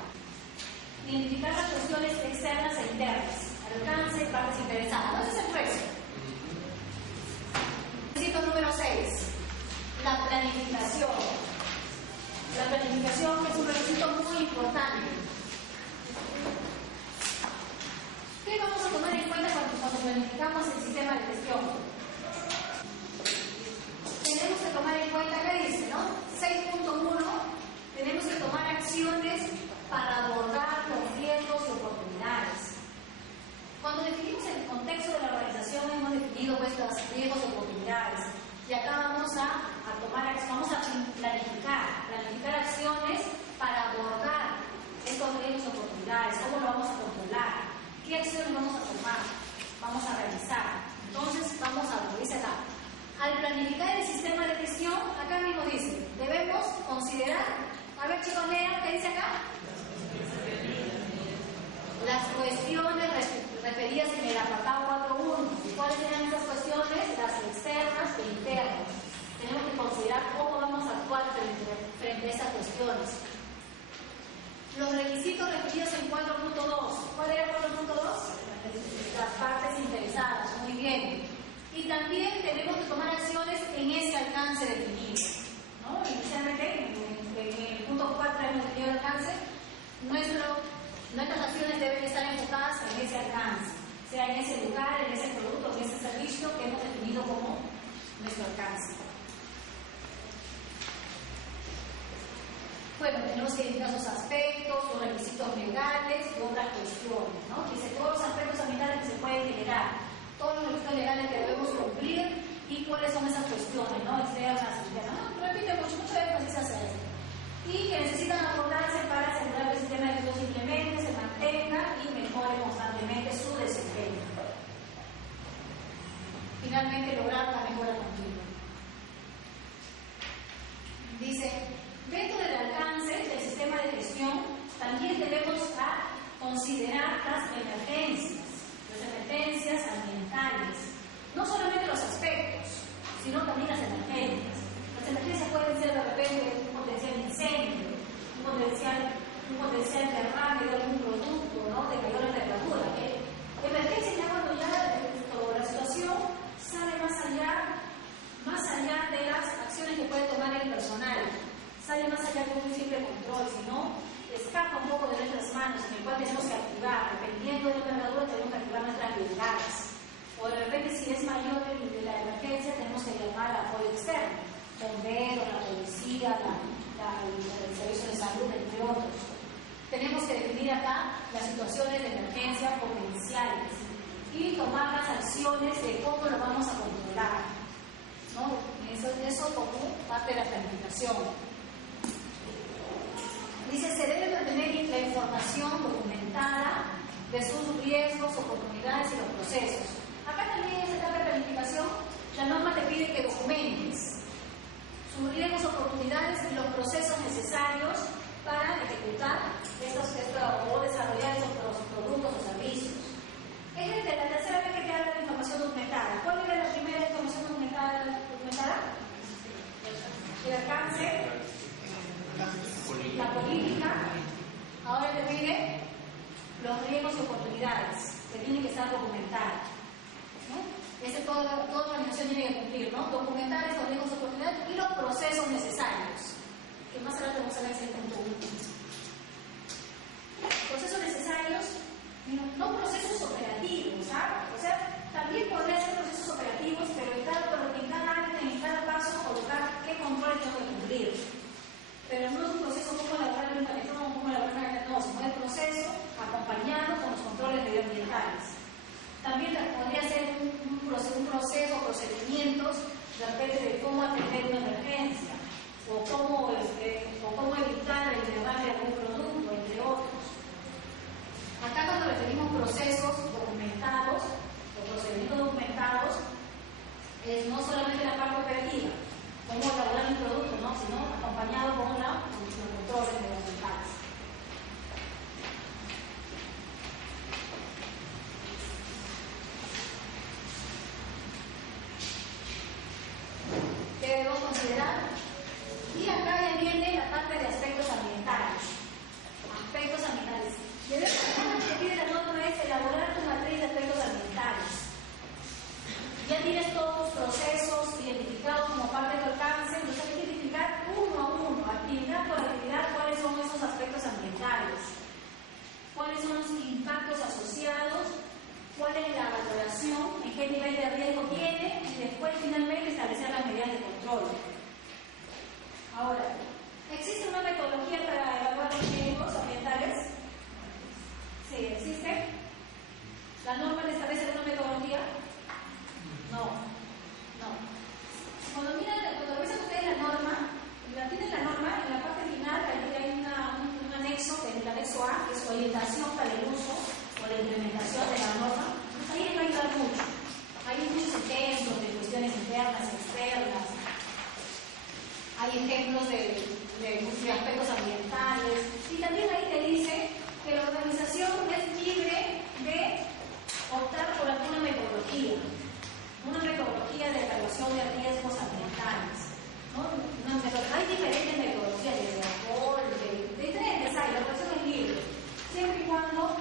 Identificar las cuestiones externas e internas, alcance y partes interesadas. ¿No? Ese es el resto. Requisito número 6, la planificación. La planificación es un requisito muy importante. ¿Qué vamos a tomar en cuenta cuando planificamos el sistema de gestión? Tenemos que tomar en cuenta, ¿qué dice, no? 6.1, tenemos que tomar acciones para abordar los riesgos y oportunidades. Cuando definimos el contexto de la organización, hemos definido los riesgos y oportunidades. Y acá vamos a planificar acciones para abordar estos riesgos y oportunidades. ¿Cómo lo vamos a controlar? tenemos que identificar sus aspectos, sus requisitos legales y otras cuestiones, ¿no? Dice todos los aspectos ambientales que se pueden generar, todos los requisitos legales que debemos cumplir y cuáles son esas cuestiones, ¿no? Externas, internas. No, repite mucho énfasis hacia esto. Y que necesitan abordarse para asegurar que el sistema de riesgos simplemente se mantenga y mejore constantemente su desempeño. Finalmente, lograr la mejora continua. Dice, dentro del alcance del sistema de gestión, también debemos considerar las emergencias ambientales. No solamente los aspectos, sino también las emergencias. Las emergencias pueden ser de repente un potencial incendio, un potencial derrame de algún producto, ¿no? De mayor envergadura. Emergencia ya cuando ya la situación sale más allá de las acciones que puede tomar el personal, sale más allá de un simple control, sino escapa un poco de nuestras manos, en el cual tenemos que activar, dependiendo de la envergadura tenemos que activar nuestras brigadas. O de repente si es mayor la emergencia tenemos que llamar a apoyo externo, bomberos, la policía, el servicio de salud, entre otros. Tenemos que definir acá las situaciones de emergencia potenciales y tomar las acciones de cómo lo vamos a controlar, ¿no? Eso como parte de la planificación. Dice, se debe mantener la información documentada de sus riesgos, oportunidades y los procesos. Acá también en esta etapa de planificación, la norma te pide que documentes sus riesgos, oportunidades y los procesos necesarios para ejecutar o desarrollar estos productos o servicios. Es la tercera vez que te habla de información documentada. ¿Cuál era la primera información documentada? El alcance, la política. Ahora te pide los riesgos y oportunidades que tienen que estar documentadas, ¿no? Toda organización tiene que cumplir, ¿no? Documentar estos riesgos y oportunidades y los procesos necesarios, que más adelante vamos a ver en el punto 1. Procesos necesarios, no procesos operativos, ¿sabes? O sea, también podría ser procesos operativos, pero en cada paso colocar qué controles tengo que cumplir. Pero no es un proceso como elaborar un paletón, como elaborar una galleta, no, sino el proceso acompañado con los controles medioambientales. También podría ser un proceso, procedimientos, de repente de cómo atender una emergencia, o cómo evitar el derrame de algún producto, entre otros. Acá cuando referimos procesos documentados, o procedimientos documentados, es no solamente la parte operativa, cómo elaborar un producto, ¿no? Sino acompañado con los controles medioambientales. ¿Qué debemos considerar? Y acá ya viene la parte de aspectos ambientales. Aspectos ambientales. Lo que pide la norma es elaborar tu matriz de aspectos ambientales. Ya tienes todos tus procesos identificados como parte de tu alcance, entonces hay que identificar uno a uno, actividad por actividad, cuáles son esos aspectos ambientales, cuáles son los impactos asociados, cuál es la valoración, en qué nivel de riesgo tiene y después finalmente establecer las medidas de control. Ahora, ¿existe una metodología para evaluar los riesgos ambientales? Sí, existe. ¿La norma le establece una metodología? No. Cuando revisan ustedes la norma, en la parte final, hay un anexo, el anexo A, que es orientación para el uso o la implementación de la norma. Ahí les va a ayudar mucho. Hay muchos ejemplos de cuestiones internas, externas. Hay ejemplos de aspectos ambientales. Y también ahí te dice que la organización es libre de optar por alguna metodología. Una metodología de evaluación de riesgos ambientales, ¿no? Hay diferentes metodologías, de alcohol, de diferentes hay, la evaluación es libre, siempre y cuando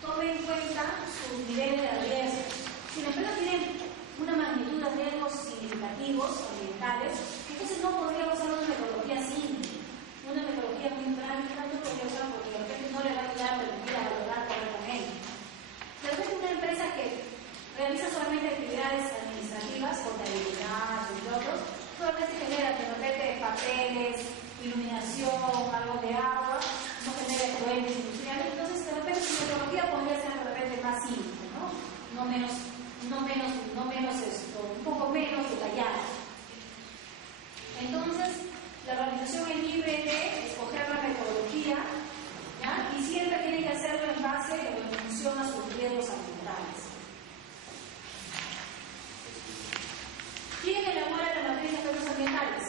tome en cuenta sus niveles de riesgo. Si la empresa tiene una magnitud de riesgos significativos ambientales, entonces no podría usar una metodología simple, una un poco menos detallada. Entonces, la organización es libre de escoger la metodología, ¿ya? Y siempre tiene que hacerlo en base a lo que funciona a sus riesgos ambientales. ¿Quién elabora la matriz de efectos ambientales?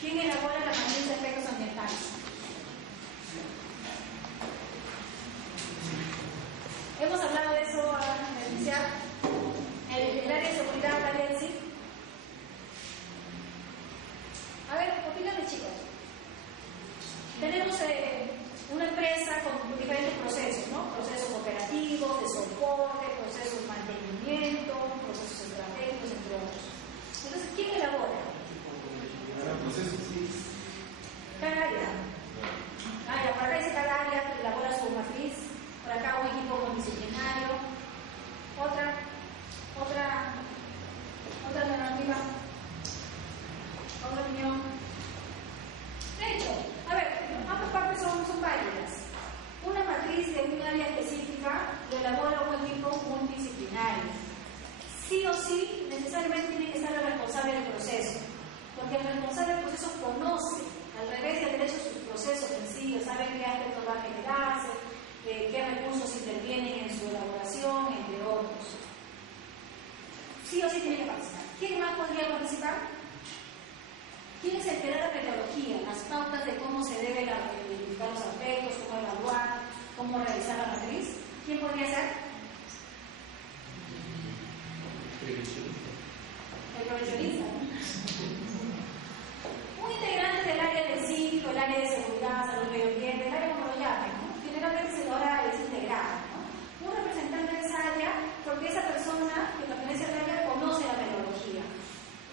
¿Quién elabora la matriz de efectos ambientales? Hemos hablado de eso al iniciar el área de seguridad, el área del SIC. A ver, opínenme, chicos. Tenemos una empresa con diferentes procesos, ¿no? Procesos operativos, de soporte, procesos de mantenimiento, procesos estratégicos, entre otros. Entonces, ¿quién elabora? Cada área. Por acá dice cada área que elabora su matriz. Por acá un equipo multidisciplinario. Otra alternativa. Otra opinión. De hecho, a ver, ambas partes son válidas. Una matriz de un área específica lo elabora un equipo multidisciplinario. Sí o sí, necesariamente tiene que estar el responsable del proceso. Porque el responsable del proceso conoce, al revés del derecho, sus procesos en sí, sabe qué aspectos va a generarse, qué recursos intervienen en su elaboración, entre otros. Sí o sí tiene que participar. ¿Quién más podría participar? ¿Quién es el que da la metodología, las pautas de cómo se debe identificar los aspectos, cómo evaluar, cómo realizar la matriz? ¿Quién podría ser? El prevencionista. Un integrante del área del SIC, el área de seguridad, salud, medio ambiente, el área como lo llamen, ¿no? Generalmente se logra es integrado, ¿no? Un representante de esa área, porque esa persona que pertenece al área conoce la metodología.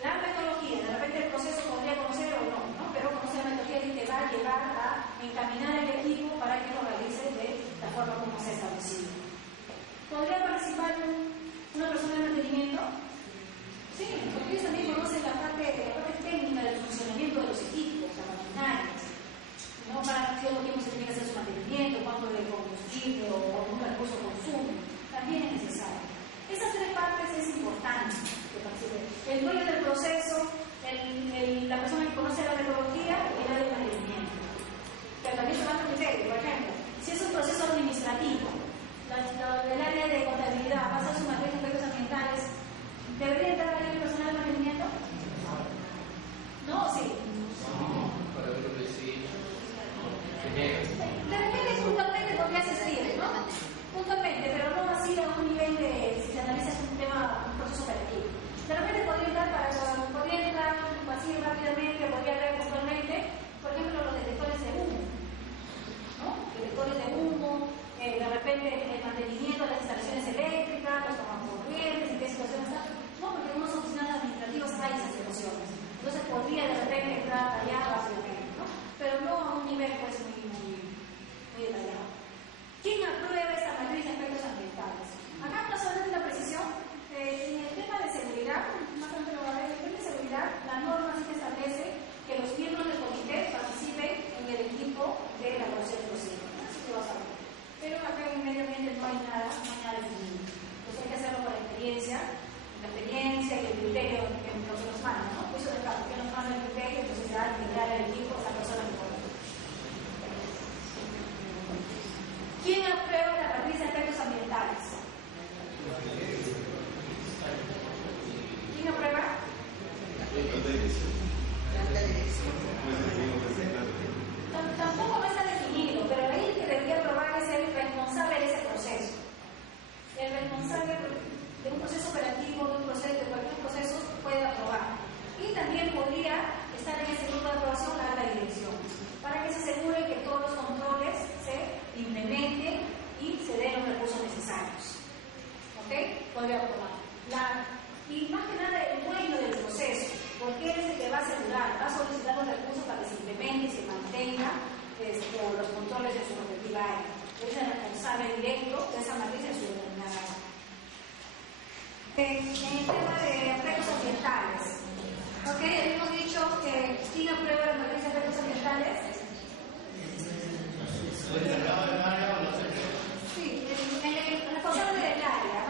La metodología, de repente el proceso podría conocer o no, ¿no? Pero conoce la metodología y te va a llevar a encaminar al equipo para que lo realice de la forma como se ha establecido. ¿Podría participar una persona de mantenimiento? Sí, porque ellos también conocen la parte técnica del funcionamiento de los equipos, las maquinarias, ¿no? Para qué tiempo se tiene que hacer su mantenimiento, cuánto de combustible o algún recurso consume, también es necesario. Esas tres partes es importante que participe. El dueño del proceso, la persona que conoce la metodología y el área de mantenimiento. Pero también se va a criterio, por ejemplo, si es un proceso administrativo, el área de contabilidad va a hacer su matriz de efectos ambientales. ¿Debería entrar ahí el personal de mantenimiento? ¿No? ¿Sí? Para ver lo que sí. De repente puntualmente podría asistir, ¿no? Puntualmente, pero no así a un nivel de, si se analiza un tema, un proceso operativo. De repente podría entrar así rápidamente, podría ver puntualmente, por ejemplo, los detectores de humo, ¿no? Detectores de humo, de repente el mantenimiento de las instalaciones eléctricas, los tomacorrientes, en qué situación están. No, porque en unas oficinas administrativas hay esas situaciones. Entonces podría de repente entrar allá rápidamente, ¿no? Pero no a un nivel pues muy detallado. ¿Quién aprueba esta matriz de efectos ambientales? Acá no solamente la precisión, en el tema de seguridad, más tarde lo va a ver, en el tema de seguridad, la norma sí que establece que los miembros del comité participen en el equipo de elaboración de procedimientos. Eso lo vas a ver. Pero acá en el medio ambiente no hay nada definido. Entonces hay que hacerlo por experiencia, la experiencia y el criterio que nos manda, ¿no? Eso es claro, que nos manda el criterio, entonces se va a integrar el equipo esa persona que puede. ¿Quién aprueba la matriz de efectos ambientales? ¿Quién aprueba? Tampoco no está definido, pero ahí el que debería aprobar es el responsable de ese proceso. El responsable de un proceso operativo, de cualquier proceso, puede aprobar. Y también podría estar en ese grupo de aprobación la alta dirección, para que se asegure que todos los controles se implementen y se den los recursos necesarios. ¿Ok? Podría aprobar. Y más que nada el dueño del proceso, porque él es el que va a asegurar, va a solicitar los recursos para que se implemente y se mantenga los controles de su respectiva área. Es el responsable directo de esa matriz en su determinada área. En el tema de efectos ambientales, ¿ok? Hemos dicho que ¿quién aprueba la matriz de efectos ambientales? Sí, el responsable del área.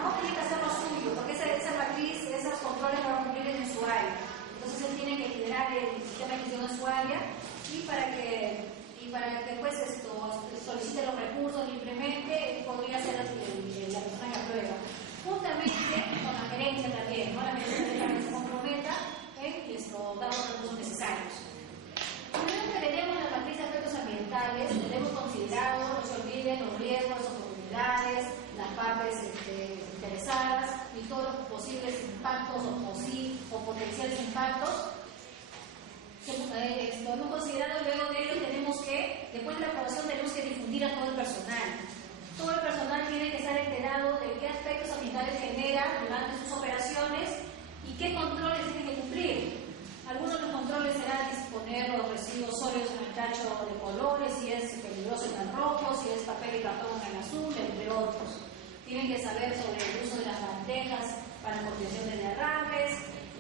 potenciales impactos. Lo hemos considerado, luego de ello tenemos que, después de la aprobación, tenemos que difundir a todo el personal. Todo el personal tiene que estar enterado de qué aspectos ambientales genera durante sus operaciones y qué controles tienen que cumplir. Algunos de los controles serán disponer los residuos sólidos en el tacho de colores, si es peligroso en el rojo, si es papel y cartón en el azul, entre otros. Tienen que saber sobre el uso de las bandejas para contención de derrames,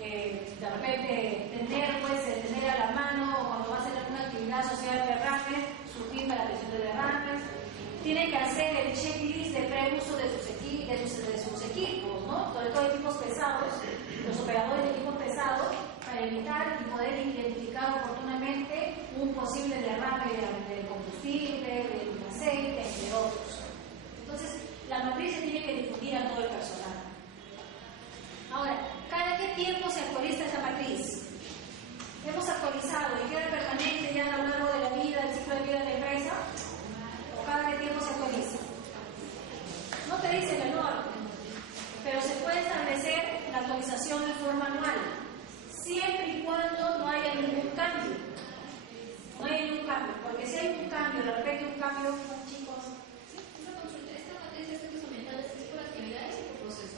de repente tener a la mano cuando va a hacer alguna actividad social de derrames, su kit para atención de derrames. Tienen que hacer el checklist de preuso de sus equipos, ¿no? Sobre todo equipos pesados, los operadores de equipos pesados, para evitar y poder identificar oportunamente un posible derrame de combustible, de aceite, entre otros. Entonces, la matriz se tiene que difundir a todo el personal. Ahora, ¿cada qué tiempo se actualiza esta matriz? Hemos actualizado y queda permanente ya a lo largo de la vida, del ciclo de vida de la empresa, o cada qué tiempo se actualiza. No te dice el norma, pero se puede establecer la actualización de forma anual, siempre y cuando no haya ningún cambio. No hay ningún cambio, porque si hay un cambio, de repente un cambio, chicos. Sí, una consulta. ¿Esta matriz de aspectos ambientales es por actividades o por proceso?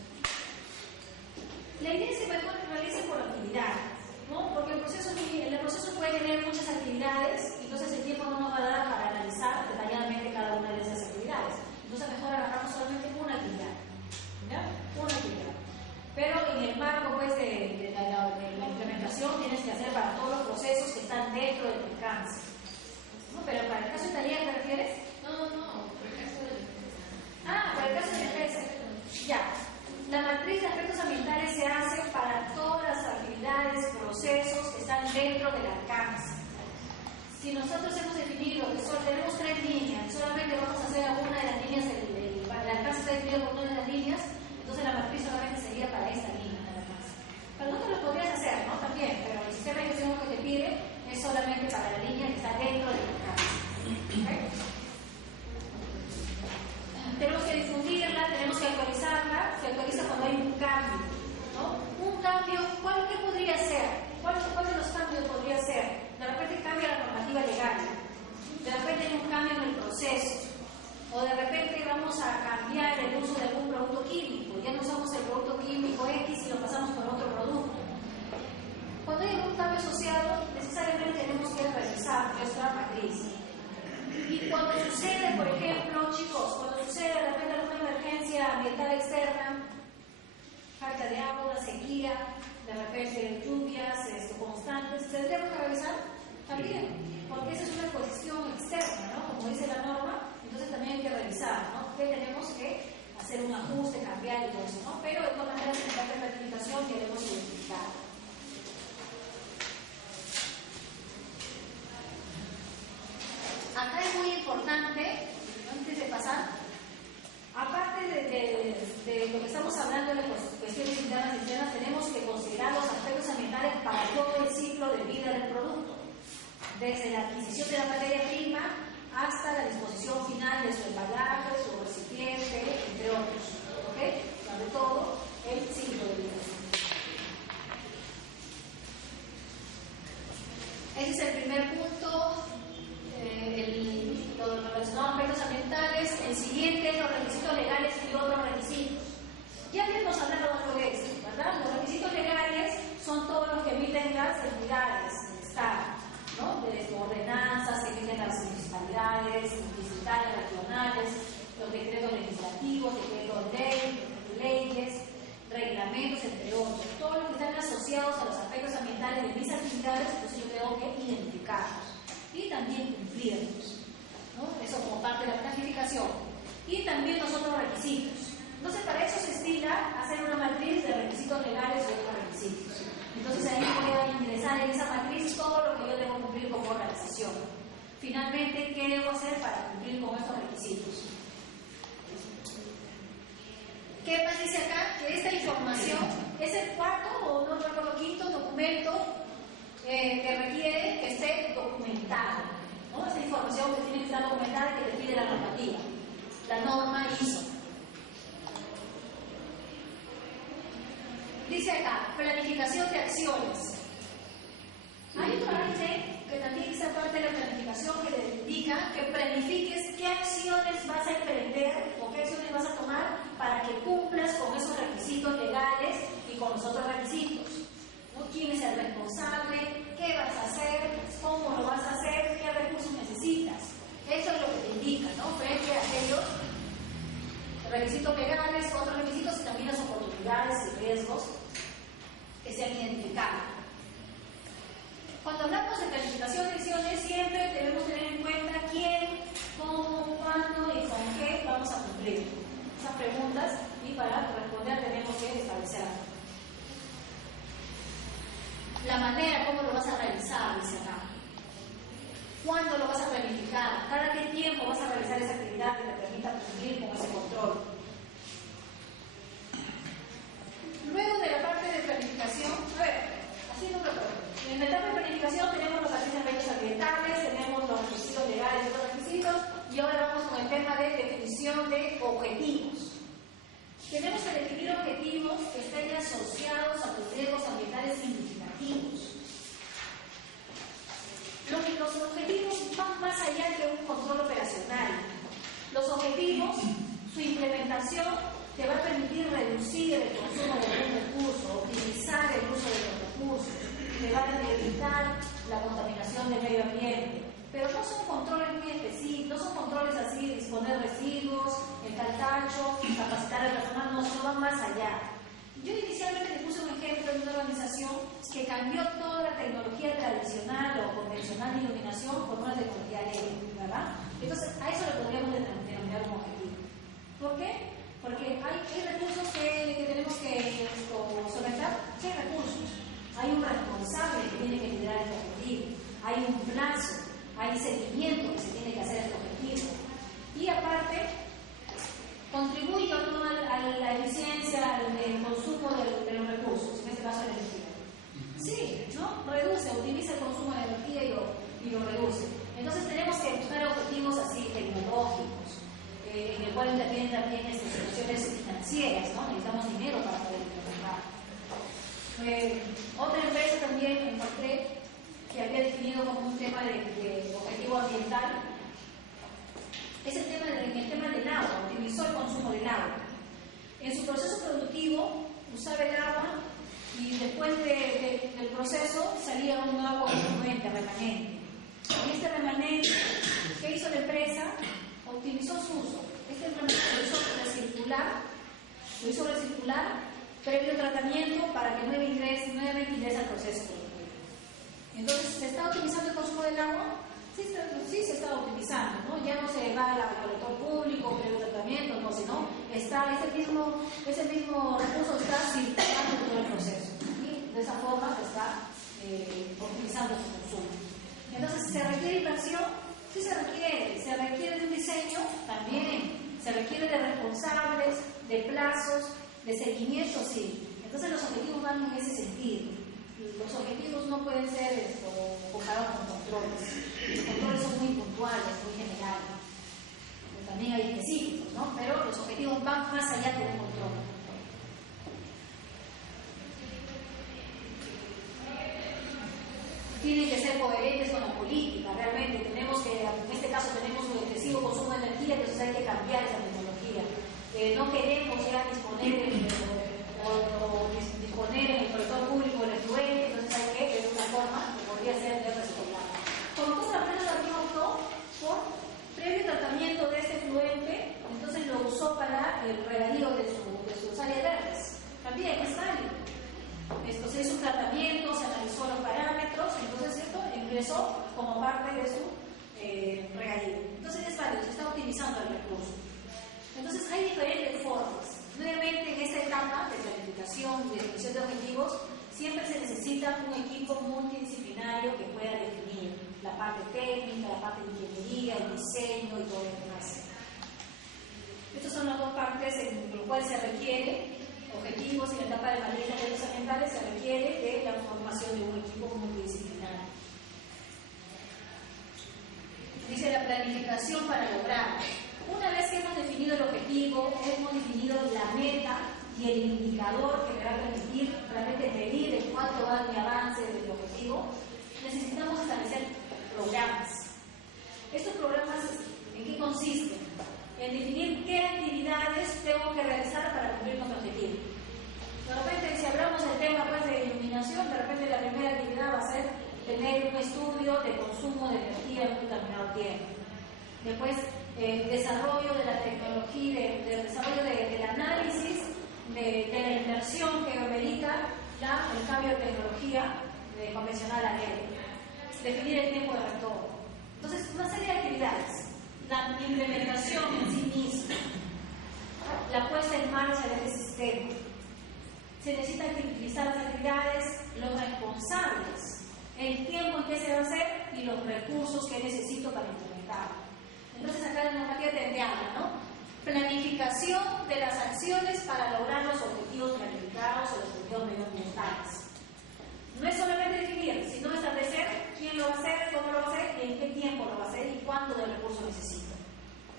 La idea es que mejor realice por actividad, ¿no? Porque el proceso puede tener muchas actividades, y entonces el tiempo no nos va a dar para analizar detalladamente cada una de esas actividades. Entonces mejor agarramos solamente una actividad, ¿ya? Una actividad. Pero en el marco pues, de la implementación tienes que hacer para todos los procesos que están dentro de tu alcance, ¿no? Pero para el caso de Talía, ¿te refieres? No, por el caso de la empresa. Para el caso de la empresa. Ya. La matriz de aspectos ambientales se hace para todas las actividades, procesos que están dentro del alcance. Si nosotros hemos definido que solo tenemos 3 líneas, solamente vamos a hacer alguna de las líneas, el alcance está definido por todas las líneas, entonces la matriz solamente sería para esta línea nada más. Pero no te lo podrías hacer, ¿no? También, pero el sistema de gestión que te pide es solamente para la línea que está dentro del alcance. ¿Okay? Tenemos que difundirla, tenemos que actualizarla, se actualiza cuando hay un cambio, ¿no? Un cambio, ¿qué podría ser? ¿Cuál de los cambios podría ser? De repente cambia la normativa legal, de repente hay un cambio en el proceso, o de repente vamos a cambiar el uso de algún producto químico, ya no usamos el producto químico X y lo pasamos por otro producto. Cuando hay algún cambio asociado, necesariamente tenemos que revisar nuestra matriz. Y cuando sucede, por ejemplo, chicos, cuando sucede de repente alguna emergencia ambiental externa, falta de agua, sequía, de repente lluvias constantes, ¿tendríamos que revisar? También, porque esa es una exposición externa, ¿no? Como dice la norma, entonces también hay que revisar, ¿no? Que tenemos que hacer un ajuste, cambiar y todo eso, ¿no? Pero de todas maneras, en la certificación queremos identificar. Acá es muy importante, antes de pasar, aparte de lo que estamos hablando de las cuestiones internas y externas, tenemos que considerar los aspectos ambientales para todo el ciclo de vida del producto, desde la adquisición de la materia prima hasta la disposición final de su embalaje, su recipiente, entre otros, ¿ok? Sobre todo el ciclo de vida. Ese es el primer punto. Los relacionados a aspectos ambientales. El siguiente es los requisitos legales y otros requisitos. Ya habíamos hablado algo de eso, ¿verdad? Los requisitos legales son todos los que emiten las entidades del Estado, ¿no? De ordenanzas que emiten las municipalidades, distritales, regionales, los decretos legislativos, decretos de leyes, reglamentos, entre otros. Todos los que están asociados a los aspectos ambientales de mis actividades, entonces yo tengo que identificarlos y también cumplirlos, ¿no? Eso como parte de la planificación. Y también los otros requisitos. Entonces, para eso se estila hacer una matriz de requisitos legales y otros requisitos. Entonces, ahí voy a ingresar en esa matriz todo lo que yo debo cumplir como organización. Finalmente, ¿qué debo hacer para cumplir con estos requisitos? ¿Qué más dice acá? Que esta información es el cuarto, o no recuerdo, quinto documento que requiere que esté documentado, ¿no? Esa información que tiene que estar documentada y que te pide la normativa, la norma ISO. Dice acá, planificación de acciones. Hay otra parte que también es parte de la planificación que le indica que planifiques qué acciones vas a emprender o qué acciones vas a tomar para que cumplas con esos requisitos legales y con los otros requisitos, ¿no? ¿Quién es el responsable? ¿Qué vas a hacer? ¿Cómo lo vas a hacer? ¿Qué recursos necesitas? Eso es lo que te indica, ¿no? Frente a aquellos requisitos legales, otros requisitos y también las oportunidades y riesgos que se han identificado. Cuando hablamos de planificación de acciones, siempre debemos tener en cuenta quién, cómo, cuándo y con qué vamos a cumplir esas preguntas, y para responder tenemos que establecer la manera como lo vas a realizar, dice acá. ¿Cuándo lo vas a planificar? ¿Cada qué tiempo vas a realizar esa actividad que te permita cumplir con ese control? Luego de la parte de planificación, haciendo un recuerdo. En la etapa de planificación tenemos los requisitos ambientales, tenemos los requisitos legales y otros requisitos, y ahora vamos con el tema de definición de objetivos. Tenemos que definir objetivos que estén asociados a los riesgos ambientales significativos. Los objetivos van más allá de un control operacional. Los objetivos, su implementación, te va a permitir reducir el consumo de algún recurso, optimizar el uso de los recursos, te van a evitar la contaminación del medio ambiente. Pero no son controles muy específicos, no son controles así, disponer residuos, el tacho, capacitar al personal, no van más allá. Yo inicialmente le puse un ejemplo de una organización que cambió toda la tecnología tradicional o convencional de iluminación por una tecnología LED, ¿verdad? Entonces, a eso le podríamos denominar un objetivo. ¿Por qué? Porque hay recursos que tenemos que solventar. Sí, hay recursos. Hay un responsable que tiene que liderar este objetivo. Hay un plazo, hay seguimiento que se tiene que hacer a este objetivo. Y aparte, contribuye o no a la eficiencia, al consumo de los recursos, en este caso la energía. Sí, ¿no? Reduce, optimiza el consumo de energía y lo reduce. Entonces tenemos que buscar objetivos así tecnológicos, en el cual intervienen también situaciones financieras, ¿no? Necesitamos dinero para poder implementar. Otra empresa también encontré que había definido como un tema de objetivo ambiental es el tema del agua, optimizó el consumo del agua. En su proceso productivo usaba el agua y después del proceso salía un agua remanente. Y este remanente, ¿qué hizo la empresa? Optimizó su uso. Este remanente lo hizo recircular previo tratamiento para que nuevamente ingrese al proceso productivo. Entonces, ¿se está optimizando el consumo del agua? Sí se está optimizando, ¿no? Ya no se va al colector público, previo tratamiento, no, sino ese mismo recurso está circulando todo el proceso. Y de esa forma se está optimizando su consumo. Entonces, ¿se requiere inversión? Sí se requiere. ¿Se requiere de un diseño? También. ¿Se requiere de responsables, de plazos, de seguimiento? Sí. Entonces, los objetivos van en ese sentido. Los objetivos no pueden ser comparados con controles. Los controles son muy puntuales, muy generales. Pero también hay específicos, ¿no? Pero los objetivos van más allá de un control. Tienen que ser coherentes con la política. Realmente tenemos que, en este caso tenemos un excesivo consumo de energía, entonces hay que cambiar esa tecnología. No queremos ya disponer en el colector público del efluente, entonces hay que ver una forma que podría ser de reciclar. Como toda la empresa también optó por previo tratamiento de este efluente, entonces lo usó para el regadío de sus áreas verdes. También es válido. Esto se hizo un tratamiento, se analizó los parámetros, entonces esto ingresó como parte de su regadío. Entonces es válido, se está optimizando el recurso. Entonces hay diferentes formas. Nuevamente en esta etapa de planificación y definición de objetivos siempre se necesita un equipo multidisciplinario que pueda definir la parte técnica, la parte de ingeniería, el diseño y todo lo demás. Estas son las dos partes en las cuales se requiere objetivos y en la etapa de manejo de riesgos ambientales se requiere de la formación de un equipo multidisciplinario. Dice la planificación para lograrlo. Una vez que hemos definido el objetivo, hemos definido la meta y el indicador que me va a permitir tierra. Después, desarrollo de la tecnología, desarrollo del análisis de la inversión que amerita el cambio de tecnología convencional a LED. Definir el tiempo de retorno. Entonces, una serie de actividades. La implementación en sí misma, la puesta en marcha de este sistema. Se necesita utilizar las actividades, los responsables, el tiempo en que se va a hacer y los recursos que necesito para implementarlo. Entonces acá la normativa te habla, ¿no? Planificación de las acciones para lograr los objetivos planificados o los objetivos medioambientales. No es solamente definir, sino establecer quién lo va a hacer, cómo lo va a hacer y en qué tiempo lo va a hacer y cuánto de recursos necesita.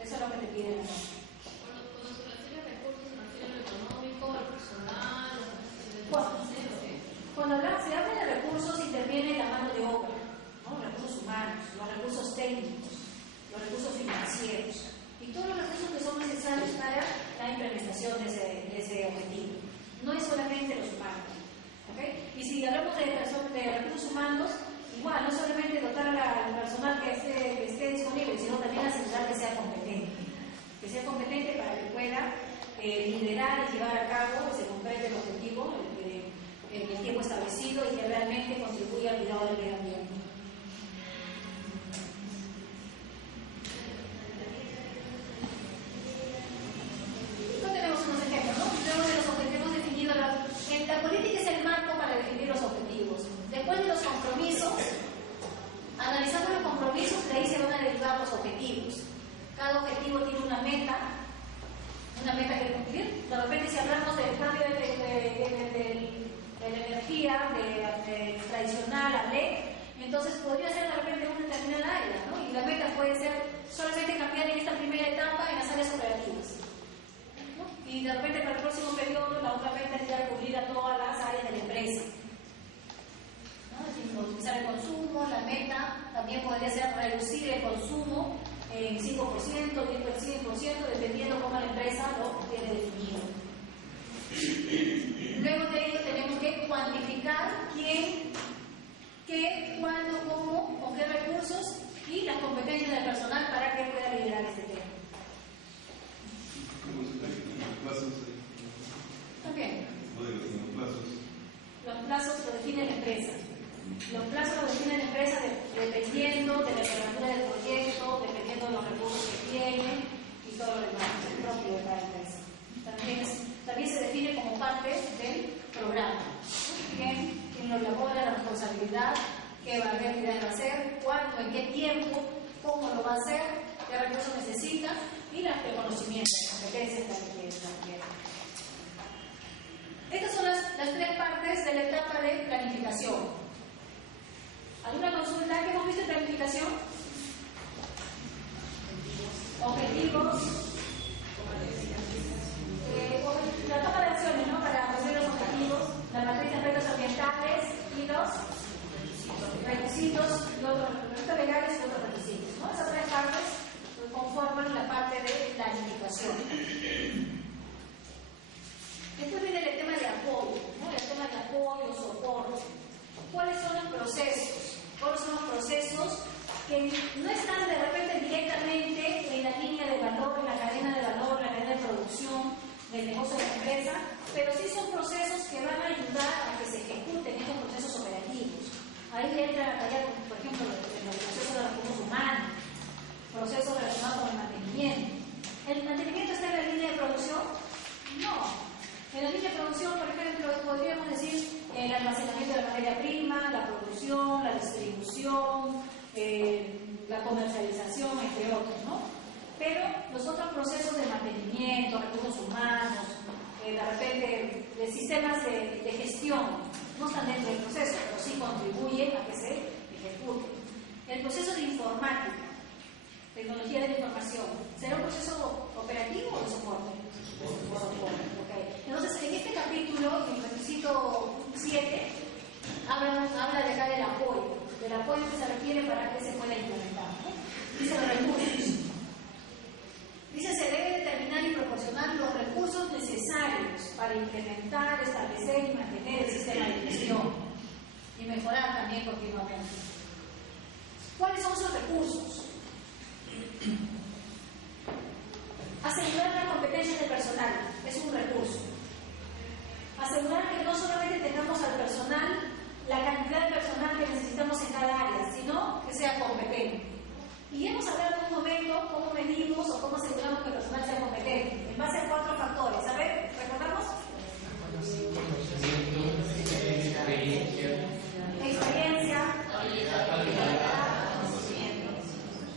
Eso es lo que te pide la norma. Cuando se refiere a recursos, se refiere a lo económico, al personal, cuando se habla de recursos interviene la mano de obra, ¿no? Los recursos humanos, los recursos técnicos, los recursos financieros y todos los recursos que son necesarios para la implementación de ese objetivo. No es solamente los humanos. ¿Okay? Y si hablamos de recursos humanos, igual, no solamente dotar al personal que esté disponible, sino también asegurar que sea competente para que pueda liderar y llevar a cabo, se concrete el objetivo en el tiempo establecido y que realmente contribuya al cuidado del medio ambiente. Aquí tenemos unos ejemplos, ¿no? Tenemos de los objetivos definidos. La política es el marco para definir los objetivos. Después de los compromisos, analizando los compromisos, de ahí se van a derivar los objetivos. Cada objetivo tiene una meta que cumplir. De repente, si hablamos del cambio de la energía tradicional a LED, entonces podría ser de repente una determinada área, ¿no? Y la meta puede ser solamente cambiar en esta primera etapa en las áreas operativas, ¿no? Y de repente para el próximo periodo la otra meta es ya cubrir a todas las áreas de la empresa, ¿no? Optimizar el consumo. La meta también podría ser reducir el consumo en 5%, 10%, 100%, dependiendo cómo la empresa lo tiene definido. Luego de ello tenemos que cuantificar quién, qué, cuándo, cómo, con qué recursos y las competencias del personal para que pueda liderar este tema. ¿Cómo se definen los plazos? También. Los plazos. Los plazos lo define la empresa. Los plazos lo define la empresa dependiendo de la estructura del proyecto, dependiendo de los recursos que tiene y todo lo demás, el propio de cada empresa. También se define como parte del programa. ¿Quién lo elabora, la responsabilidad, qué va a hacer, cuándo, en qué tiempo, cómo lo va a hacer, qué recursos necesita y el conocimiento, las competencias que requiere. Estas son las tres partes de la etapa de planificación. ¿Alguna consulta que hemos visto en planificación? Objetivos. La toma de acciones, ¿no? Para conseguir los objetivos, la matriz de aspectos ambientales y los requisitos, los legales y otros requisitos, ¿no? Esas tres partes conforman la parte de planificación. Después viene el tema de apoyo, ¿no? El tema de apoyo, soporte. ¿Cuáles son los procesos? ¿Cuáles son los procesos que no están de repente directamente en la línea de valor, en la cadena de valor, en la cadena de producción del negocio de la empresa, pero sí son procesos que van a ayudar a que se ejecuten estos procesos operativos? Ahí entra a tallar, por ejemplo, los procesos de recursos humanos, procesos relacionados con el mantenimiento. ¿El mantenimiento está en la línea de producción? No. En la línea de producción, por ejemplo, podríamos decir el almacenamiento de la materia prima, la producción, la distribución, la comercialización, entre otros, ¿no? Pero los otros procesos de mantenimiento, recursos humanos, de repente de sistemas de gestión, no están dentro del proceso, pero sí contribuyen a que se ejecute. El proceso de informática, tecnología de la información, ¿será un proceso operativo o de soporte? De soporte. Okay. Entonces, en este capítulo, en el requisito 7, habla de acá del apoyo que se requiere para que se pueda implementar, ¿no? Dice los recursos. Dice, se debe determinar y proporcionar los recursos necesarios para implementar, establecer y mantener el sistema de gestión y mejorar también continuamente. ¿Cuáles son esos recursos? Asegurar la competencia del personal es un recurso. Asegurar que no solamente tengamos al personal, la cantidad de personal que necesitamos en cada área, sino que sea competente. Y hemos hablado en un momento cómo medimos o cómo aseguramos que el personal sea competente, en base a 4 factores. A ver, ¿recordamos? Conocimiento, Experiencia,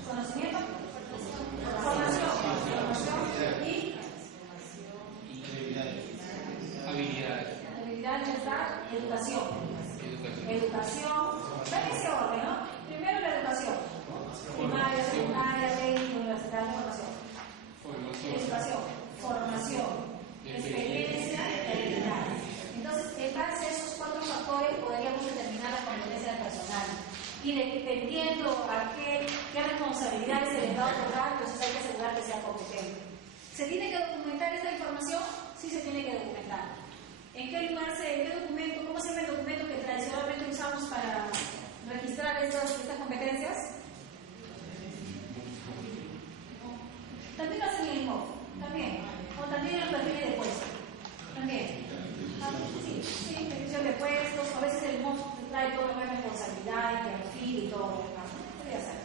conocimiento, formación y habilidades. habilidad, educación. ¿Ven ese orden, no? Primero la educación. Primaria, secundaria, técnica, universidad, educación, formación, experiencia y habilidades. Entonces, en base a esos 4 factores podríamos determinar la competencia del personal. Y dependiendo a qué responsabilidades se les va a otorgar, entonces hay que asegurar que sea competente. ¿Se tiene que documentar esta información? Sí, se tiene que documentar. ¿En qué lugar en qué documento, cómo se llama el documento que tradicionalmente usamos para registrar estas competencias? También lo hacen en el MOF, también. O también en los perfiles de puesto. También. Sí, descripción de puestos. A veces el MOF trae todo lo que es responsabilidad, perfil y todo lo demás. Podría ser.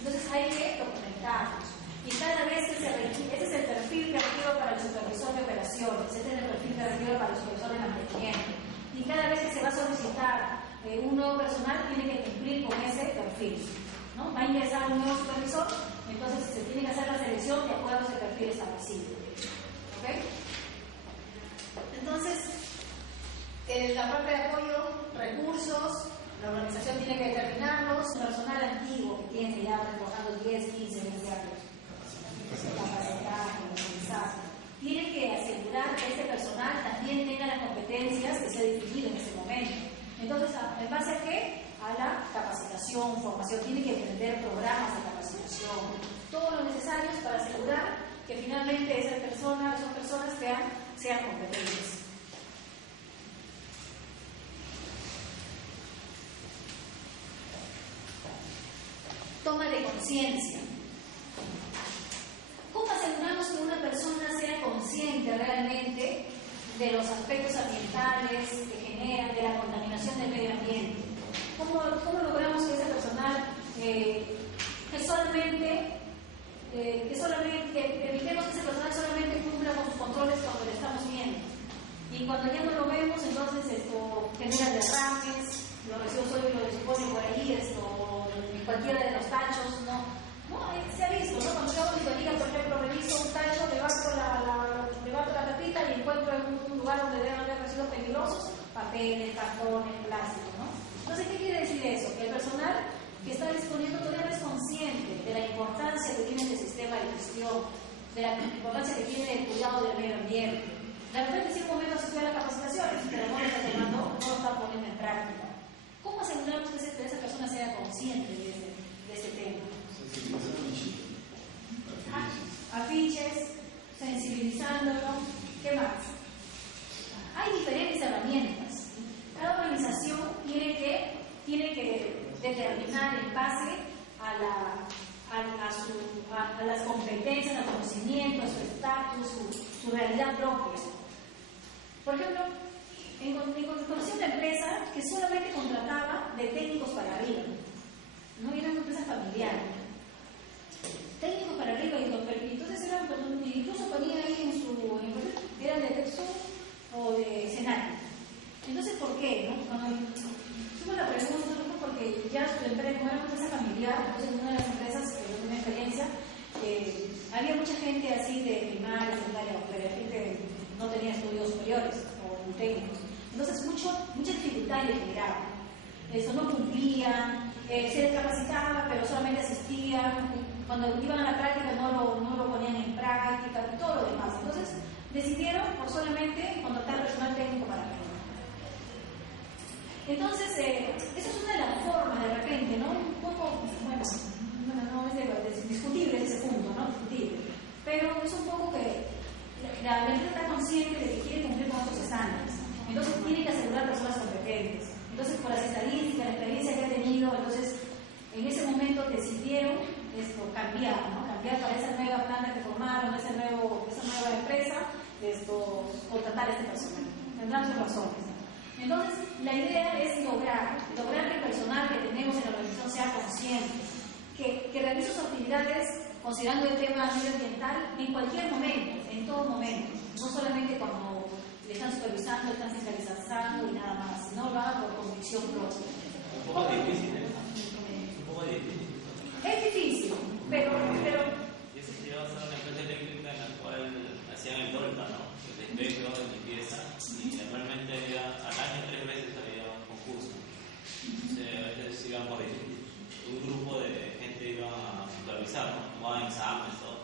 Entonces hay que documentarlos. Y cada vez que se requiere, este es el perfil que requiere para el supervisor de operaciones, este es el perfil que requiere para el supervisor de mantenimiento. Y cada vez que se va a solicitar un nuevo personal, tiene que cumplir con ese perfil, ¿no? Va a ingresar un nuevo supervisor, entonces se tiene que hacer la selección de acuerdo a ese perfil establecido. ¿Ok? Entonces, la parte de apoyo, recursos, la organización tiene que determinarlos. El personal antiguo que tiene ya trabajando 10, 15, 20 años, tiene que asegurar que este personal también tenga las competencias que se ha definido en ese momento. Entonces, ¿en base a qué? A la capacitación, formación. Tiene que aprender programas de capacitación, todo lo necesario para asegurar que finalmente esas personas sean competentes. Toma de conciencia. ¿Cómo aseguramos que una persona sea consciente realmente de los aspectos ambientales que generan, de la contaminación del medio ambiente? ¿Cómo logramos que ese personal evitemos que ese personal solamente cumpla con sus controles cuando lo estamos viendo? Y cuando ya no lo vemos, entonces esto genera derrames, los residuos sólidos los disponen por ahí, en cualquiera de los tachos, ¿no? Se ha visto, ¿no? Cuando yo hago auditoría, por ejemplo, reviso un tacho, levanto la tapita y encuentro en un lugar donde deben haber residuos peligrosos, papeles, cartones, plástico, ¿no? Entonces, ¿qué quiere decir eso? Que el personal que está disponiendo todavía no es consciente de la importancia que tiene este sistema de gestión, de la importancia que tiene el cuidado del medio ambiente. De repente, si en un momento se estudia las capacitaciones, pero no lo está tomando, no lo está poniendo en práctica. ¿Cómo aseguramos que esa persona sea consciente de ese tema? Afiches, sensibilizándolo. ¿Qué más? Hay diferentes herramientas. Cada organización tiene que determinar en base a las competencias, al conocimiento, a su estatus, su realidad propia. Por ejemplo, conocí una empresa que solamente contrataba de técnicos para arriba. No era una empresa familiar. Técnicos para arriba, y entonces eran, incluso ponía ahí eran de Texo o de Senat. Entonces, ¿por qué? ¿No? Cuando hicimos la pregunta, ¿no? Porque ya su empresa, como era una empresa familiar, entonces en una de las empresas que yo tuve experiencia, había mucha gente así de primaria, secundaria, pero gente no tenía estudios superiores o técnicos. Entonces, mucha dificultad le generaban. Eso no cumplían, se descapacitaban, pero solamente asistían. Cuando iban a la práctica no lo ponían en práctica y todo lo demás. Entonces, decidieron por solamente contratar personal técnico para ello. Entonces, esa es una de las formas de repente, ¿no? Un poco, bueno, no es discutible ese punto, ¿no? Discutible. Pero es un poco que la empresa está consciente de que quiere cumplir con estos estándares. Entonces, tiene que asegurar personas competentes. Entonces, por las estadísticas, la experiencia que ha tenido, entonces, en ese momento decidieron cambiar, ¿no? contratar a este personal. Tendrán sus razones. Entonces, la idea es lograr que el personal que tenemos en la organización sea consciente, que realice sus actividades considerando el tema medioambiental en cualquier momento, en todo momento, no solamente cuando le están supervisando, le están fiscalizando y nada más, sino lo haga por convicción propia. Un poco difícil, ¿eh? Un poco difícil. Es difícil, pero Yo sé que iba a ser una empresa eléctrica en la cual hacían el DOLTA, ¿no? El despecho, de limpieza, y normalmente al año 3 veces había un concurso. Entonces, a veces iban por un grupo de gente iba a supervisar, ¿no? Tomaban exámenes, todo.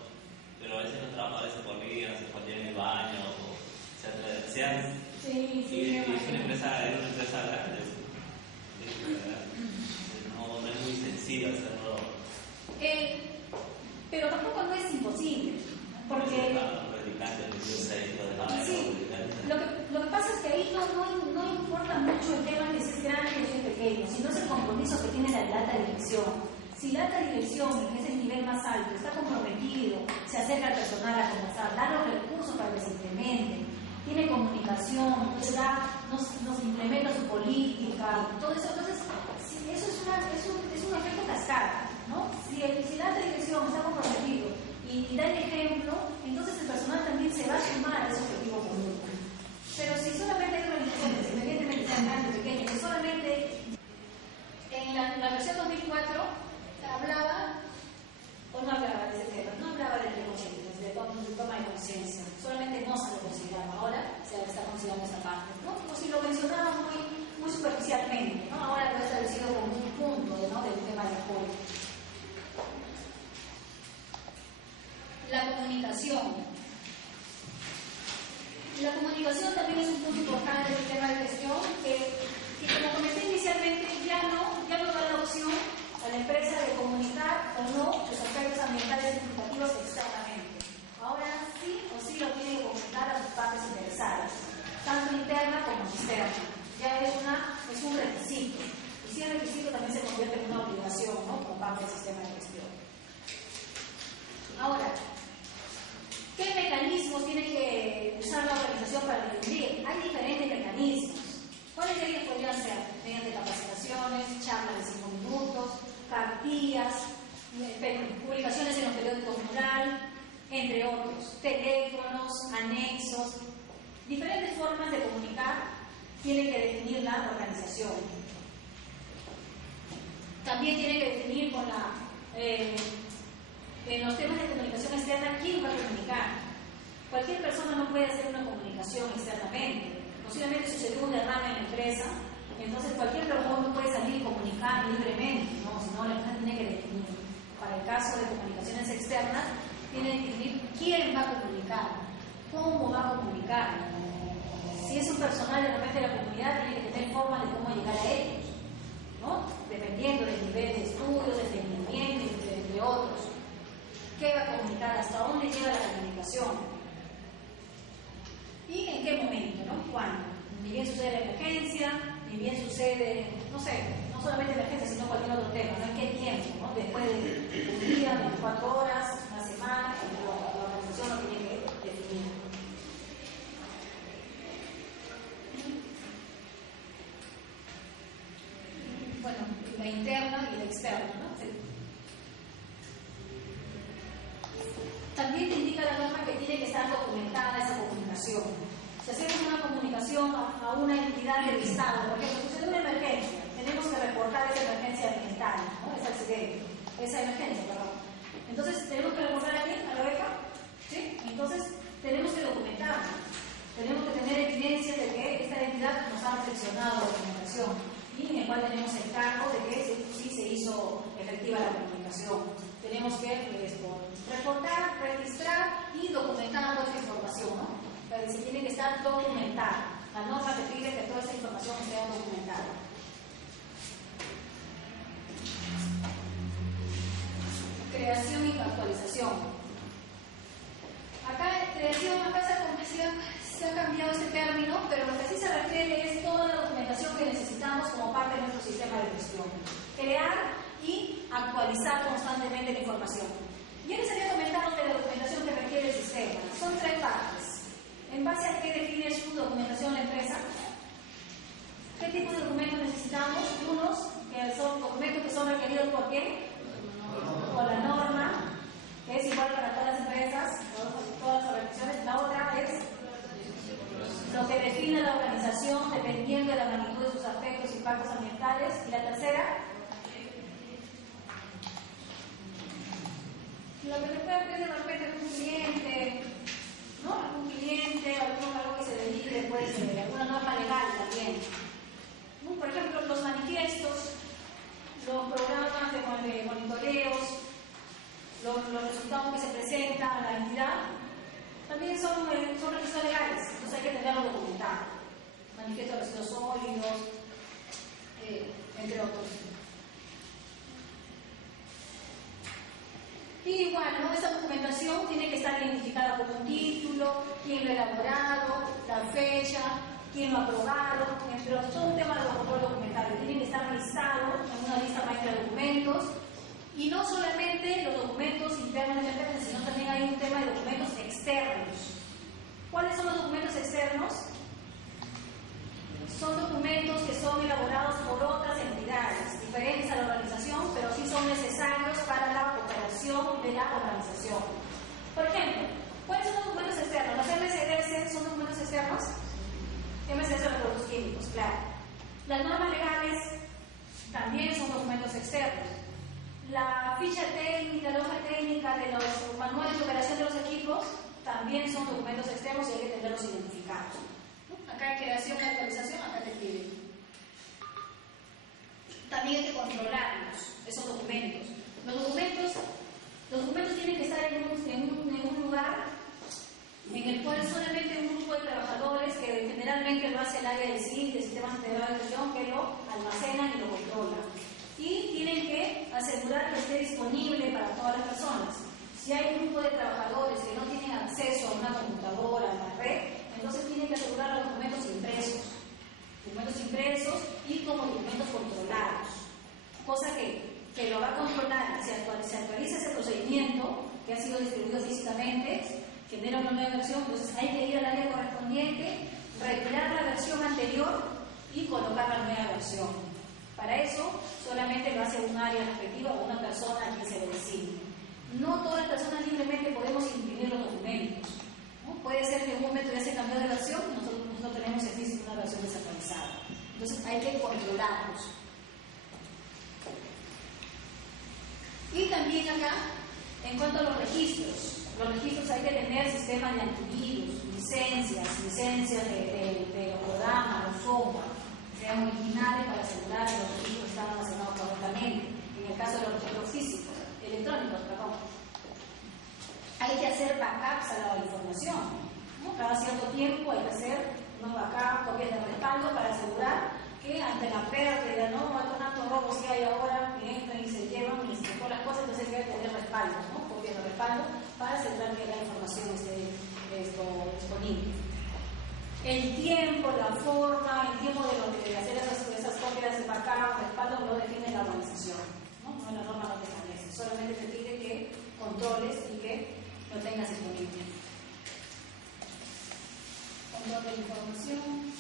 Pero a veces no trabajaba, a veces por vida, se escondían en el baño, o se hacían. sí, Y es una empresa grande. No es muy sencillo hacerlo. Pero tampoco no es imposible, porque sí, lo que pasa es que ahí no importa mucho el tema que si es grande o si es pequeño, sino es el compromiso que tiene la alta dirección. Si la alta dirección, que es el nivel más alto, está comprometido, se acerca al personal a conversar, da los recursos para que se implementen, tiene comunicación, nos implementa su política, todo eso, entonces eso es un efecto cascada, ¿no? Si la alta dirección está comprometido y da el ejemplo, entonces el personal también se va a sumar a ese objetivo común. Pero si solamente hay organizaciones, independientemente sean grandes o pequeñas, que solamente en la versión 2004 hablaba, o no hablaba de ese tema, no hablaba de conscientes, de toma de conciencia, solamente no se lo consideraba, ahora se está considerando esta parte, ¿no? Como si lo mencionaba muy superficialmente, ¿no? Ahora lo he establecido como un punto, ¿no?, del tema de apoyo. La comunicación. La comunicación también es un punto importante del tema de gestión que como comenté inicialmente, ya no da la opción a la empresa de comunicar o no los aspectos ambientales significativos externamente. Ahora sí o sí lo tiene que comunicar a sus partes interesadas, tanto interna como externa. Ya es un requisito. Y si el requisito también se convierte en una obligación, ¿no?, como parte del sistema de gestión. Ahora, ¿qué mecanismos tiene que usar la organización para difundir? Hay diferentes mecanismos. ¿Cuáles de ellos podrían ser? Mediante capacitaciones, charlas de 5 minutos, cartillas, publicaciones en los periódicos rural, entre otros, teléfonos, anexos, diferentes formas de comunicar tiene que definir la organización. También tiene que definir en los temas de comunicación externa quién va a comunicar. Cualquier persona no puede hacer una comunicación externamente. Posiblemente sucedió un derrame en la empresa, entonces cualquier persona no puede salir y comunicar libremente, ¿no? Sino la empresa tiene que definir. Para el caso de comunicaciones externas, tiene que definir quién va a comunicar, cómo va a comunicar. Si es un personal de repente de la comunidad, tiene que tener forma de cómo llegar a ellos, ¿no? Dependiendo del nivel de estudios, de entendimiento, entre otros. ¿Qué va a comunicar? ¿Hasta dónde llega la comunicación? ¿Y en qué momento, no? ¿Cuándo? Ni bien sucede la emergencia, ni bien sucede, no sé, no solamente emergencia, sino cualquier otro tema, ¿no? ¿En qué tiempo, no? Después de un día, 24 horas, una semana, la organización lo tiene que definir. Bueno, la interna y la externa, ¿no? También te indica la norma que tiene que estar documentada esa comunicación. Si hacemos una comunicación a una entidad del Estado, por ejemplo, sucede una emergencia, tenemos que reportar esa emergencia ambiental, ¿no? Ese accidente, esa emergencia, perdón. Entonces, tenemos que reportar aquí a la OECA, ¿sí? Entonces, tenemos que documentarlo. Tenemos que tener evidencia de que esta entidad nos ha recepcionado la documentación y en el cual tenemos el cargo de que sí se hizo efectiva la comunicación. Tenemos que reportar, registrar y documentar toda esta información, ¿no? Pero se tiene que estar documentada. La norma te pide que toda esta información esté documentada. Creación y actualización. Acá se ha cambiado este término, pero lo que sí se refiere es toda la documentación que necesitamos como parte de nuestro sistema de gestión. Crear y actualizar constantemente la información. Ya les había comentado de la documentación que requiere el sistema. Son 3 partes. ¿En base a qué define su documentación la empresa? ¿Qué tipo de documentos necesitamos? Unos que son documentos que son requeridos por ¿qué? Por la norma, que es igual para todas las empresas, todas las organizaciones. La otra es lo que define la organización dependiendo de la magnitud de sus aspectos y impactos ambientales. Y la tercera, lo que te puede pedir de repente algún cliente, ¿no? Algún cliente, algo que se dedique, puede ser alguna norma legal también. ¿No? Por ejemplo, los manifiestos, los programas de monitoreos, los resultados que se presentan a la entidad, también son requisitos legales, entonces hay que tenerlo documentado. Manifiesto de residuos sólidos, entre otros. Y igual, ¿no? Esa documentación tiene que estar identificada con un título, quién lo ha elaborado, la fecha, quién lo ha aprobado, entre otros. Todo un tema de control documental. Tienen que estar listados en una lista maestra de documentos. Y no solamente los documentos internos de la empresa, sino también hay un tema de documentos externos. ¿Cuáles son los documentos externos? Son documentos que son elaborados por otras entidades, diferentes a la organización, pero sí son necesarios para la operación de la organización. Por ejemplo, ¿cuáles son los documentos externos? ¿Los MSDS son documentos externos? MSDS son los productos químicos, claro. Las normas legales también son documentos externos. La ficha técnica, la hoja técnica de los manuales de operación de los equipos también son documentos externos y hay que tenerlos identificados. Acá hay creación y actualización, acá te piden. También hay que controlarlos, esos documentos. Los documentos tienen que estar en un lugar en el cual solamente un grupo de trabajadores, que generalmente lo hace el área de SIG, de Sistemas Integrados de Gestión, que lo almacenan y lo controlan. Y tienen que asegurar que esté disponible para todas las personas. Si hay un grupo de trabajadores que no tienen acceso a una computadora, a la red, entonces tienen que asegurar los documentos impresos y como documentos controlados. Cosa que lo va a controlar, se actualiza ese procedimiento que ha sido distribuido físicamente, genera una nueva versión, entonces hay que ir al área correspondiente, retirar la versión anterior y colocar la nueva versión. Para eso solamente lo hace un área respectiva o una persona a quien se le designe. No todas las personas libremente podemos imprimir los documentos, ¿no? Puede ser que en un momento ya se cambió de versión y nosotros no tenemos en físico una versión desactualizada. Entonces hay que controlarlos. Y también acá, en cuanto a los registros hay que tener sistemas de antivirus, licencias de los programas, los software, sean originales para asegurar que los registros están almacenados correctamente. En el caso de los registros electrónicos, perdón. Hay que hacer backups a la información, ¿no? Cada cierto tiempo hay que hacer unos backups, copias de respaldo para asegurar que ante la pérdida, ¿no? Tantos robos que hay ahora, que entran y se llevan y se todas las cosas, entonces hay que tener respaldos, ¿no? Copias de respaldo para asegurar que la información esté disponible. El tiempo, la forma, el tiempo de hacer esas copias de backup, respaldo, lo define la organización, ¿no? No, la norma no te establece, solamente te pide que controles y que lo tengas disponible. Control de la información.